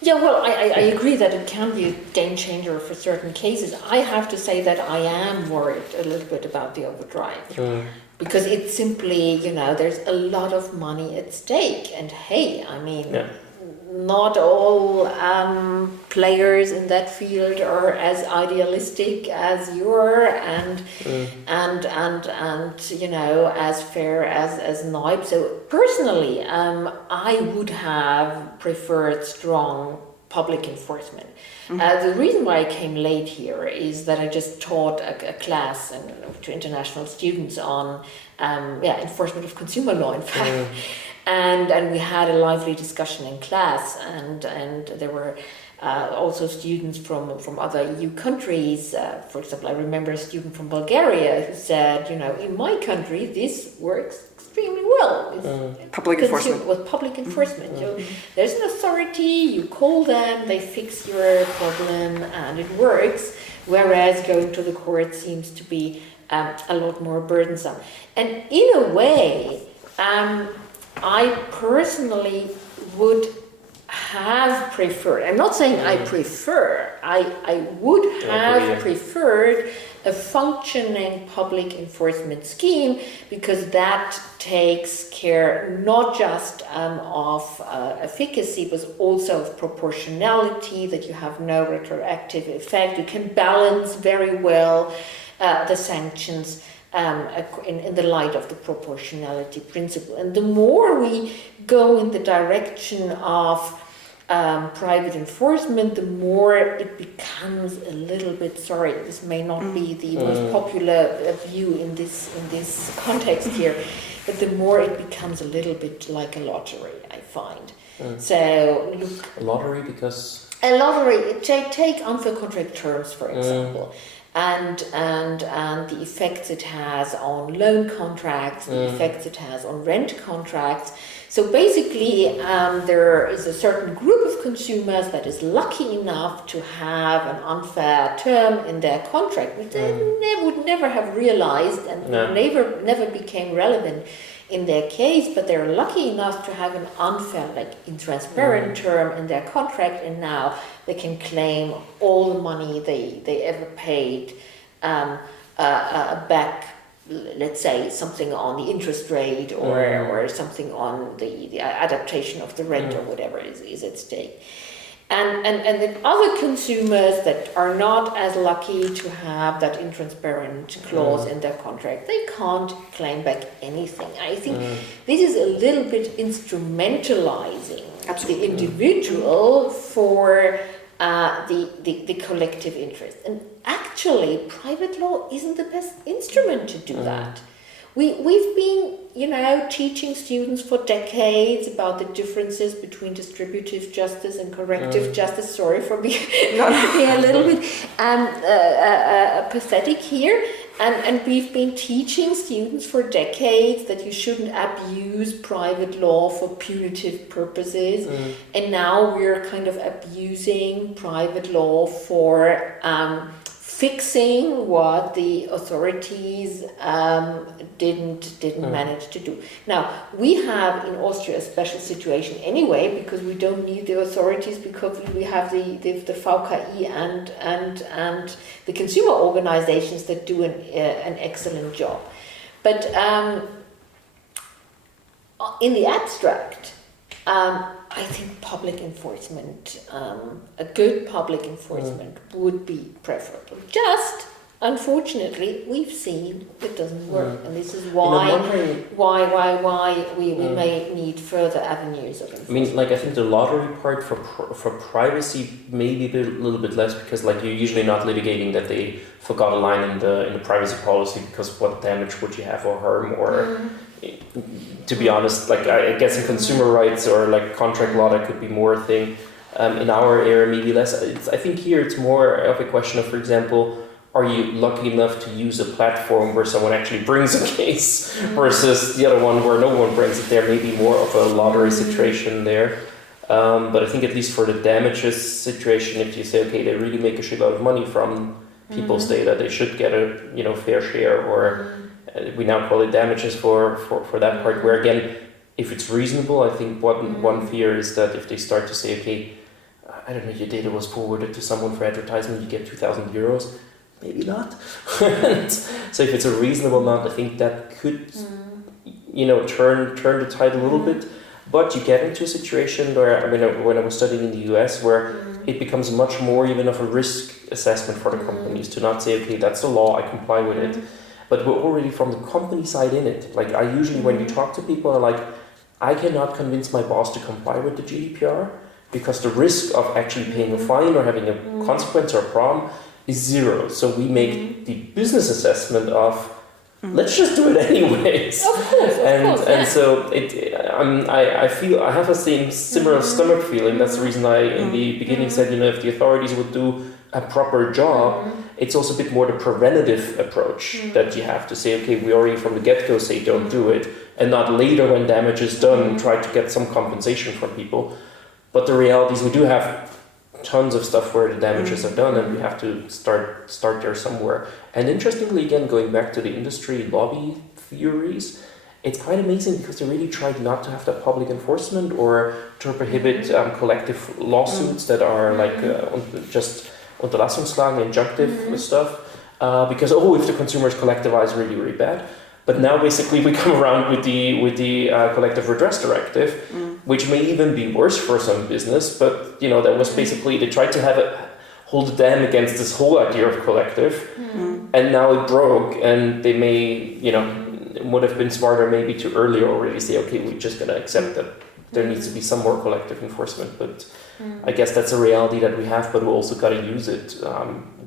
Yeah, well, I agree that it can be a game changer for certain cases. I have to say that I am worried a little bit about the overdrive. Because it's simply, there's a lot of money at stake. And hey, I mean, not all players in that field are as idealistic as you are and as fair as noyb. So personally, I would have preferred strong public enforcement. The reason why I came late here is that I just taught a class to international students on enforcement of consumer law, in fact. And we had a lively discussion in class, and there were also students from other EU countries. For example, I remember a student from Bulgaria who said, in my country this works extremely well with public enforcement. With public enforcement. There's an authority, you call them, they fix your problem, and it works. Whereas going to the court seems to be a lot more burdensome. And in a way, I personally would have preferred, I'm not saying I prefer, I would have preferred a functioning public enforcement scheme, because that takes care not just of efficacy, but also of proportionality, that you have no retroactive effect. You can balance very well the sanctions in the light of the proportionality principle. And the more we go in the direction of private enforcement, the more it becomes a little bit, sorry, this may not be the most popular view in this context here, but the more it becomes a little bit like a lottery, I find. So a lottery because a lottery, take unfair contract terms, for example. And the effects it has on loan contracts, the effects it has on rent contracts. So basically, there is a certain group of consumers that is lucky enough to have an unfair term in their contract, which they would never have realized and never became relevant in their case, but they're lucky enough to have an unfair, intransparent term in their contract, and now they can claim all the money they ever paid back. Let's say something on the interest rate or something on the adaptation of the rent or whatever is at stake. And then other consumers that are not as lucky to have that intransparent clause in their contract, they can't claim back anything. I think this is a little bit instrumentalizing the individual for the collective interest. And actually, private law isn't the best instrument to do that. We've been, teaching students for decades about the differences between distributive justice and corrective justice. Sorry for being a little bit pathetic here. And we've been teaching students for decades that you shouldn't abuse private law for punitive purposes. And now we're kind of abusing private law for fixing what the authorities didn't manage to do. Now, we have in Austria a special situation anyway, because we don't need the authorities, because we have the VKI and the consumer organizations that do an excellent job. But in the abstract, I think public enforcement, a good public enforcement would be preferable. Just unfortunately, we've seen it doesn't work, and this is I'm why wondering- we may need further avenues of I enforcement. mean, like, I think the lottery part for privacy maybe a little bit less, because like you're usually not litigating that they forgot a line in the privacy policy, because what damage would you have or harm, or to be honest, like I guess in consumer rights or like contract law that could be more a thing. In our area, maybe less. I think here it's more of a question of, for example, are you lucky enough to use a platform where someone actually brings a case versus the other one where no one brings it? There may be more of a lottery situation there. But I think at least for the damages situation, if you say, okay, they really make a shitload of money from people's data, they should get a fair share, or we now call it damages for that part, where again, if it's reasonable, I think one fear is that if they start to say, okay, I don't know, your data was forwarded to someone for advertisement, you get 2,000 euros. Maybe not. So if it's a reasonable amount, I think that could, turn the tide a little bit. But you get into a situation where, I mean, when I was studying in the US, where it becomes much more even of a risk assessment for the companies to not say, okay, that's the law, I comply with it. But we're already from the company side in it. Like I usually, when you talk to people, are like, I cannot convince my boss to comply with the GDPR because the risk of actually paying a fine or having a consequence or a problem is zero. So we make the business assessment of, let's just do it anyways. Of course, and so I feel I have a similar stomach feeling. That's the reason I in the beginning said, if the authorities would do a proper job, it's also a bit more the preventative approach that you have to say, okay, we already from the get-go say don't do it, and not later when damage is done try to get some compensation from people. But the reality is we do have tons of stuff where the damages are done, and we have to start there somewhere. And interestingly, again, going back to the industry lobby theories, it's quite amazing because they really tried not to have that public enforcement or to prohibit collective lawsuits that are like just Unterlassungsklagen, injunctive stuff, because if the consumers collectivize, really, really bad. But now basically we come around with the collective redress directive, which may even be worse for some business. But that was basically they tried to hold the dam against this whole idea of collective, and now it broke. And they may would have been smarter maybe to earlier already say, okay, we're just going to accept that there needs to be some more collective enforcement. But I guess that's a reality that we have, but we also got to use it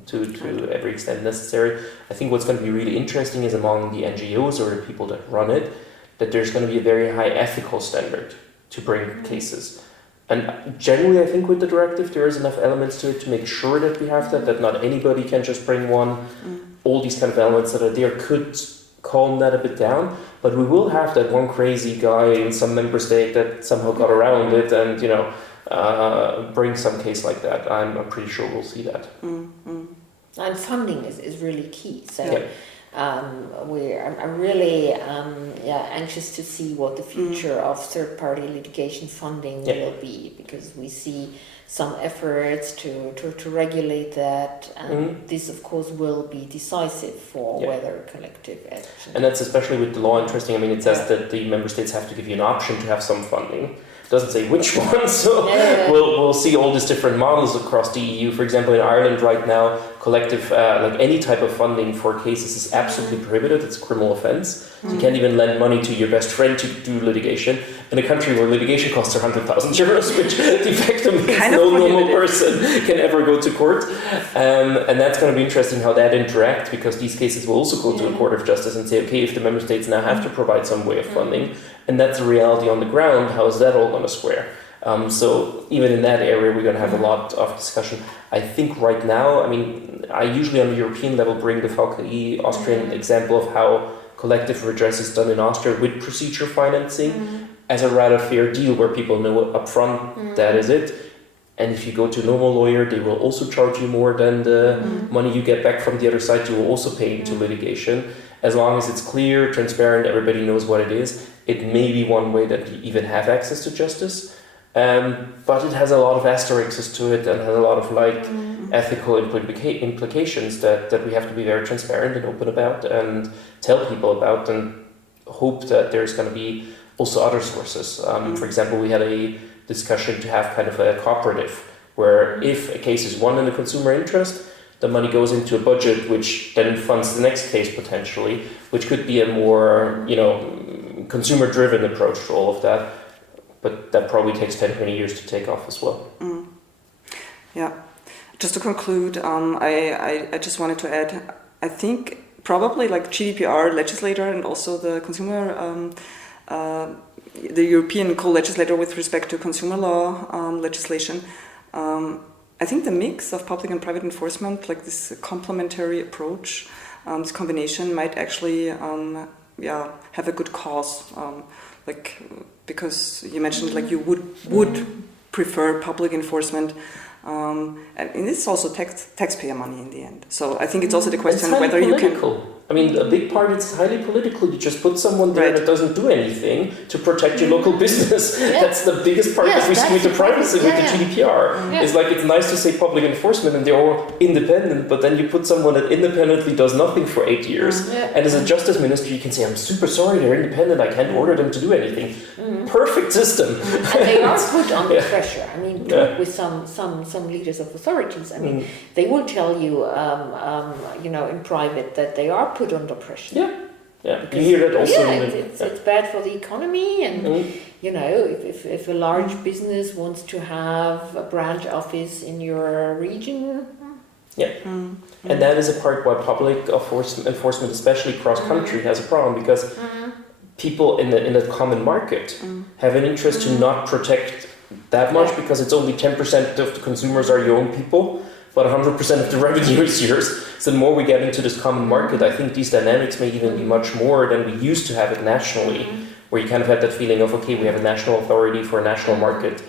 to every extent necessary. I think what's going to be really interesting is among the NGOs or the people that run it, that there's going to be a very high ethical standard to bring cases. And generally, I think with the directive, there is enough elements to it to make sure that we have that not anybody can just bring one. All these kind of elements that are there could calm that a bit down, but we will have that one crazy guy in some member state that somehow got around it and bring some case like that. I'm pretty sure we'll see that. And funding is really key. So I'm really anxious to see what the future of third-party litigation funding will be, because we see some efforts to regulate that, and this of course will be decisive for whether collective action. And that's especially with the law interesting. I mean, it says that the member states have to give you an option to have some funding. It doesn't say which one, so we'll see all these different models across the EU. For example, in Ireland right now, collective, like any type of funding for cases is absolutely prohibited. It's a criminal offence. So you can't even lend money to your best friend to do litigation in a country where litigation costs are 100,000 euros, which de facto means no normal person can ever go to court. And that's going to be interesting how that interacts, because these cases will also go to a court of justice and say, okay, if the member states now have to provide some way of funding, and that's a reality on the ground, how is that all going to square? So even in that area, we're going to have a lot of discussion. I think right now, I mean, I usually on the European level bring the VKI Austrian example of how collective redress is done in Austria with procedure financing as a rather fair deal, where people know upfront that is it. And if you go to a normal lawyer, they will also charge you more than the money you get back from the other side. You will also pay into litigation. As long as it's clear, transparent, everybody knows what it is. It may be one way that you even have access to justice. But it has a lot of asterisks to it and has a lot of ethical implications that we have to be very transparent and open about and tell people about, and hope that there's going to be also other sources. For example, we had a discussion to have kind of a cooperative where if a case is won in the consumer interest, the money goes into a budget, which then funds the next case potentially, which could be a more, consumer-driven approach to all of that. But that probably takes 10, 20 years to take off as well. Yeah. Just to conclude, I just wanted to add, I think probably like GDPR legislator and also the consumer, the European co-legislator with respect to consumer law legislation, I think the mix of public and private enforcement, like this complementary approach, this combination might actually have a good cause. Because you mentioned like you would prefer public enforcement, and it's also taxpayer money in the end. So I think it's also the question whether you can. I mean, a big part is highly political. You just put someone there that doesn't do anything to protect your local business. Yeah. That's the biggest part that we see with the privacy, with the GDPR. Yeah. It's like, it's nice to say public enforcement and they're all independent, but then you put someone that independently does nothing for 8 years. And as a justice minister, you can say, I'm super sorry, they're independent, I can't order them to do anything. Perfect system. And they are put under pressure. I mean, talk with some leaders of authorities. I mean, they will tell you, in private that they are put under pressure. Yeah. You hear that also. It's bad for the economy, and if a large business wants to have a branch office in your region. And that is a part why public enforcement, especially cross country, has a problem, because people in the common market have an interest to not protect that much, because it's only 10% of the consumers are your own people, but 100% of the revenue is yours. So the more we get into this common market, I think these dynamics may even be much more than we used to have it nationally, where you kind of had that feeling of, okay, we have a national authority for a national market,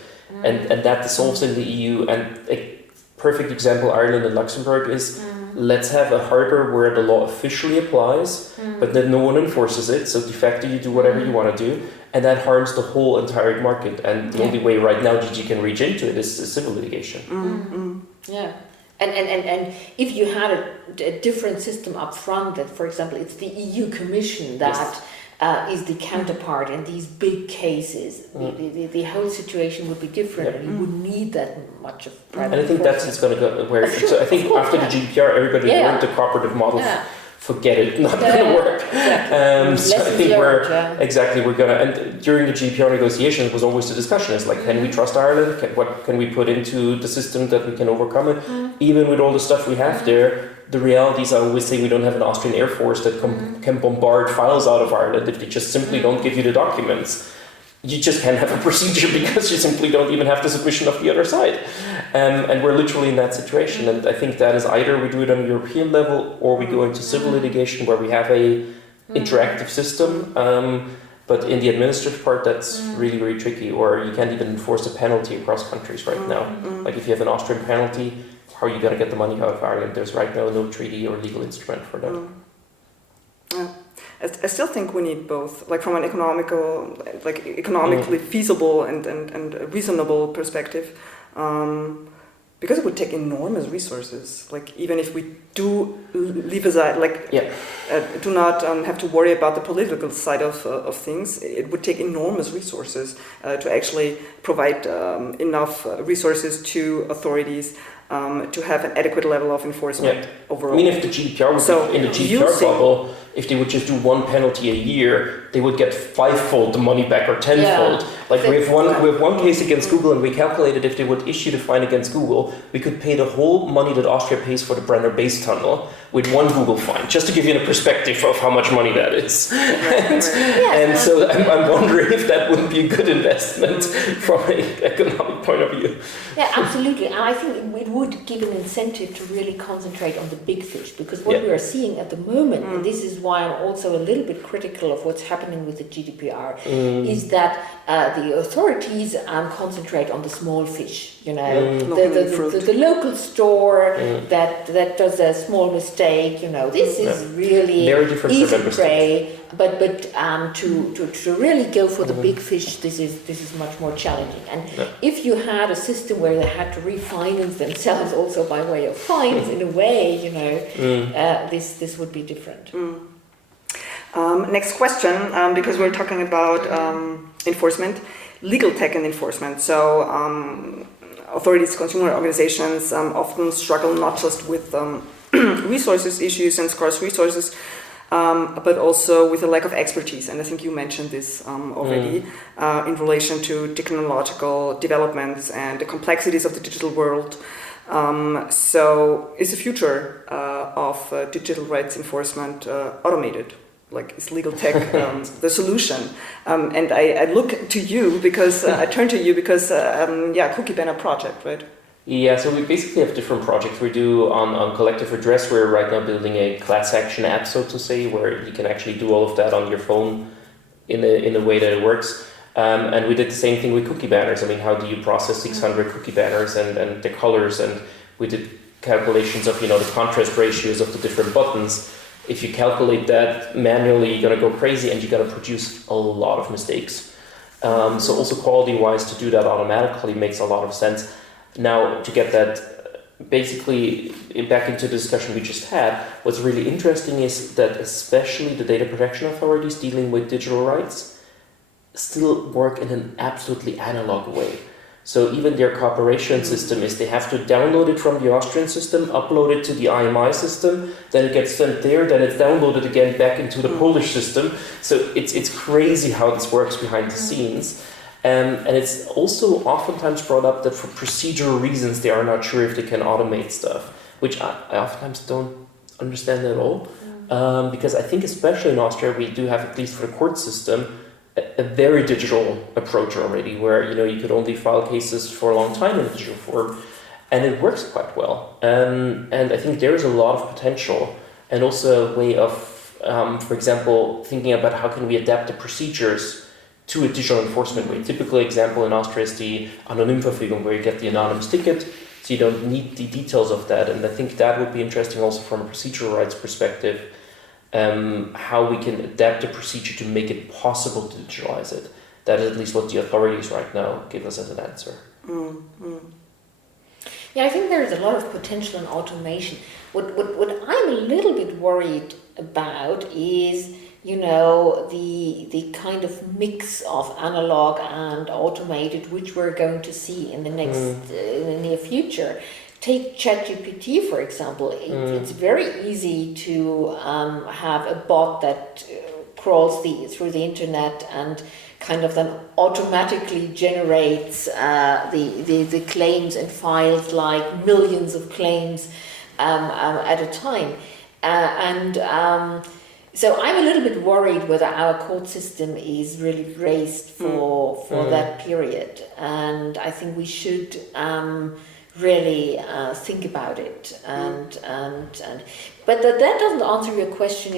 and that dissolves in the EU. And a perfect example, Ireland and Luxembourg, is let's have a harbour where the law officially applies, but then no one enforces it, so de facto you do whatever you want to do, and that harms the whole entire market. And the only way right now DG can reach into it is civil litigation. Yeah. And if you had a different system up front, that, for example, it's the EU Commission that is the counterpart in these big cases, the whole situation would be different, and you wouldn't need that much of private. And I think that's going to go where. So I think after the GDPR, everybody learned the cooperative model. Forget it, not going to work. So I think we're going to, and during the GDPR negotiations, it was always the discussion, is like, can we trust Ireland? What can we put into the system that we can overcome it? Even with all the stuff we have there, the reality is, I always say, we don't have an Austrian Air Force that can bombard files out of Ireland if they just simply don't give you the documents. You just can't have a procedure because you simply don't even have the submission of the other side. And we're literally in that situation. And I think that is either we do it on a European level or we go into civil litigation where we have a interactive system. But in the administrative part, that's really, really tricky. Or you can't even enforce a penalty across countries right now. Like if you have an Austrian penalty, how are you going to get the money out of Ireland? There's right now no treaty or legal instrument for that. I still think we need both, like from an economically feasible and reasonable perspective, because it would take enormous resources. Like even if we do leave aside, do not have to worry about the political side of things, it would take enormous resources to actually provide enough resources to authorities to have an adequate level of enforcement overall. I mean, if the GDPR would in the GDPR bubble, if they would just do one penalty a year, they would get 5-fold the money back or 10-fold. Like we have one case against Google, and we calculated if they would issue the fine against Google, we could pay the whole money that Austria pays for the Brenner base tunnel with one Google fine, just to give you a perspective of how much money that is. And so I'm wondering if that wouldn't be a good investment from an economic point of view. Yeah, absolutely. And I think it would give an incentive to really concentrate on the big fish, because what we are seeing at the moment, and this is why I'm also a little bit critical of what's happening with the GDPR, is that the authorities concentrate on the small fish. The local store that does a small mistake. This is really easy prey. But to really go for the big fish, this is much more challenging. And if you had a system where they had to refinance themselves also by way of fines, in a way, this would be different. Next question, because we're talking about enforcement, legal tech and enforcement. So authorities, consumer organizations often struggle not just with resources issues and scarce resources, but also with a lack of expertise. And I think you mentioned this already in relation to technological developments and the complexities of the digital world. So is the future of digital rights enforcement automated? Like, is legal tech the solution? And I look to you because I turn to you because cookie banner project, right? Yeah, so we basically have different projects. We do on collective redress. We're right now building a class action app, so to say, where you can actually do all of that on your phone in a way that it works. And we did the same thing with cookie banners. I mean, how do you process 600 cookie banners and the colors? And we did calculations of, the contrast ratios of the different buttons. If you calculate that manually, you're going to go crazy and you're going to produce a lot of mistakes. So also quality-wise, to do that automatically makes a lot of sense. Now, to get that basically back into the discussion we just had, what's really interesting is that especially the data protection authorities dealing with digital rights still work in an absolutely analog way. So even their cooperation system is they have to download it from the Austrian system, upload it to the IMI system, then it gets sent there, then it's downloaded again back into the Polish system. So it's crazy how this works behind the scenes. And it's also oftentimes brought up that for procedural reasons, they are not sure if they can automate stuff, which I oftentimes don't understand at all. Because I think especially in Austria, we do have, at least for the court system, a very digital approach already, where you could only file cases for a long time in digital form, and it works quite well. And I think there is a lot of potential, and also a way of, for example, thinking about how can we adapt the procedures to a digital enforcement way. Typical example in Austria is the Anonymverfügung, where you get the anonymous ticket, so you don't need the details of that. And I think that would be interesting also from a procedural rights perspective. How we can adapt the procedure to make it possible to digitalize it. That is at least what the authorities right now give us as an answer. Yeah, I think there's a lot of potential in automation. What I'm a little bit worried about is, the kind of mix of analog and automated, which we're going to see in the near future. Take ChatGPT, for example. It's very easy to have a bot that crawls through the internet and kind of then automatically generates the claims and files, like millions of claims at a time. So I'm a little bit worried whether our court system is really braced for that period. And I think we should really think about it, but that doesn't answer your question.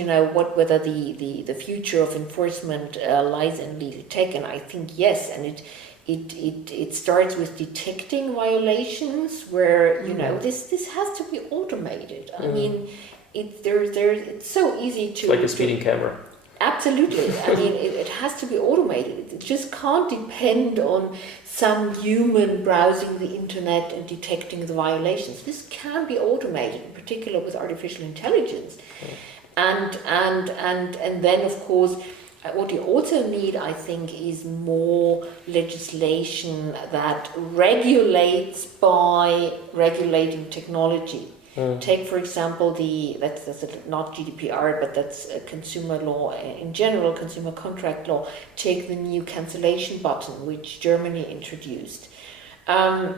Whether the future of enforcement lies in legal tech, and I think yes, and it starts with detecting violations where this has to be automated. I mean, it's so easy to, it's like a speeding camera. Absolutely. I mean, it has to be automated. It just can't depend on some human browsing the internet and detecting the violations. This can be automated, in particular with artificial intelligence. And then, of course, what you also need, I think, is more legislation that regulates by regulating technology. Take, for example, that's not GDPR, but that's consumer law in general, consumer contract law. Take the new cancellation button, which Germany introduced. I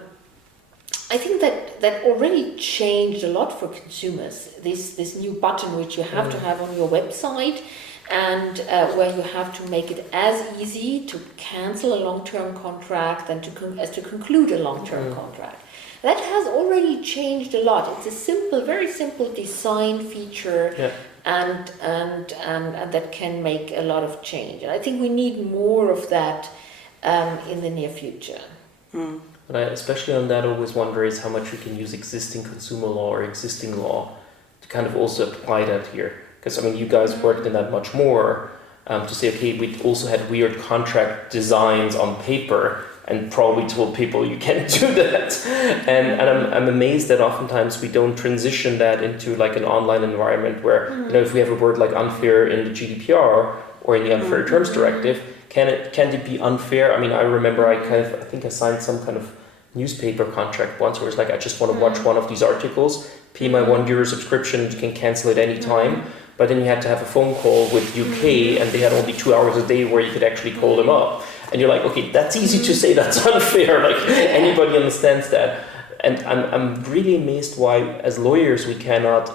think that already changed a lot for consumers. This new button, which you have to have on your website, and where you have to make it as easy to cancel a long-term contract as to conclude a long-term contract. That has already changed a lot. It's a very simple design feature, and that can make a lot of change. And I think we need more of that in the near future. But I, especially on that, always wonder is how much we can use existing consumer law or existing law to kind of also apply that here. Because you guys worked in that much more to say, okay, we also had weird contract designs on paper, and probably told people you can't do that. And I'm amazed that oftentimes we don't transition that into like an online environment where, if we have a word like unfair in the GDPR or in the Unfair Terms Directive, can it be unfair? I remember I think I signed some kind of newspaper contract once where it's like, I just want to watch one of these articles, pay my €1 subscription, you can cancel it any time. But then you had to have a phone call with UK and they had only 2 hours a day where you could actually call them up. And you're like, okay, that's easy to say, that's unfair. Like anybody understands that. And I'm really amazed why, as lawyers, we cannot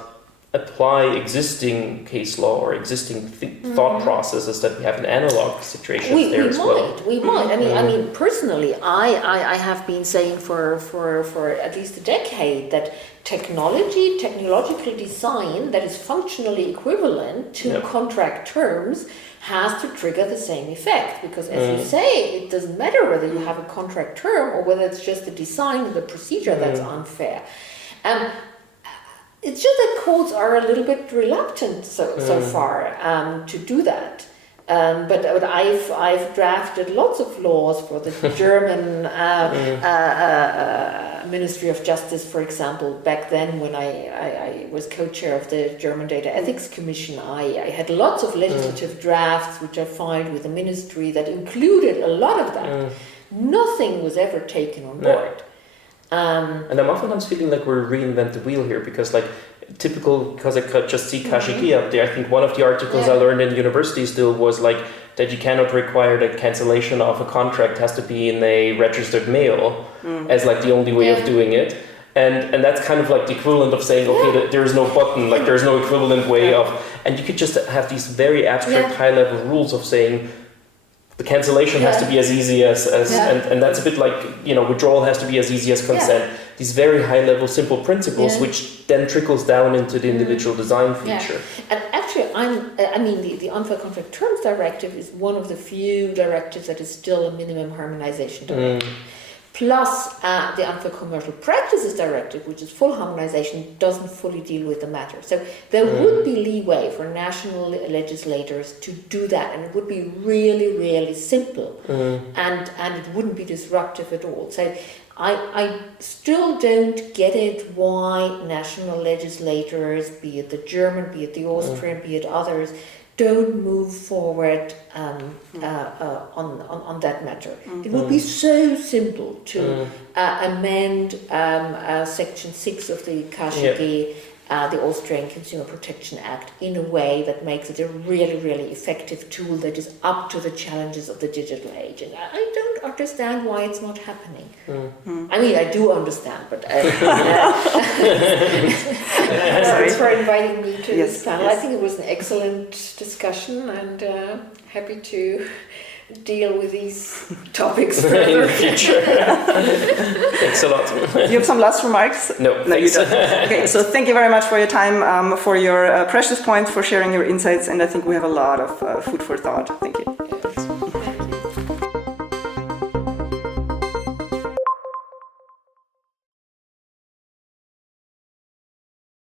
apply existing case law or existing thought processes that we have in analog situations We might. I mean, personally, I have been saying for at least a decade that technological design that is functionally equivalent to contract terms has to trigger the same effect, because as you say, it doesn't matter whether you have a contract term or whether it's just the design of the procedure that's unfair. It's just that courts are a little bit reluctant so far to do that. But I've drafted lots of laws for the German Ministry of Justice, for example. Back then, when I was co-chair of the German Data Ethics Commission, I had lots of legislative drafts which I filed with the ministry that included a lot of that. Nothing was ever taken on board. And I'm oftentimes feeling like we're reinvent the wheel here, because like because I could just see Kashiki up there. I think one of the articles I learned in university still was like that you cannot require that cancellation of a contract has to be in a registered mail as like the only way of doing it. And that's kind of like the equivalent of saying, okay, there is no button, like there's no equivalent way of, and you could just have these very abstract high level rules of saying, the cancellation has to be as easy as and that's a bit like, withdrawal has to be as easy as consent. These very high level simple principles, which then trickles down into the individual design feature. And actually, the Unfair Contract Terms Directive is one of the few directives that is still a minimum harmonization directive. Plus, the Unfair Commercial Practices Directive, which is full harmonization, doesn't fully deal with the matter. So there would be leeway for national legislators to do that, and it would be really, really simple, and it wouldn't be disruptive at all. So I still don't get it why national legislators, be it the German, be it the Austrian, be it others, don't move forward on that matter. It would be so simple to amend Section 6 of the KGB, the Austrian Consumer Protection Act, in a way that makes it a really, really effective tool that is up to the challenges of the digital age. And I don't understand why it's not happening. I mean, I do understand, but thanks for inviting me to this panel. I think it was an excellent discussion, and happy to deal with these topics further in the future. Thanks a lot. You have some last remarks? No, you don't. Okay, so thank you very much for your time, for your precious points, for sharing your insights, and I think we have a lot of food for thought. Thank you.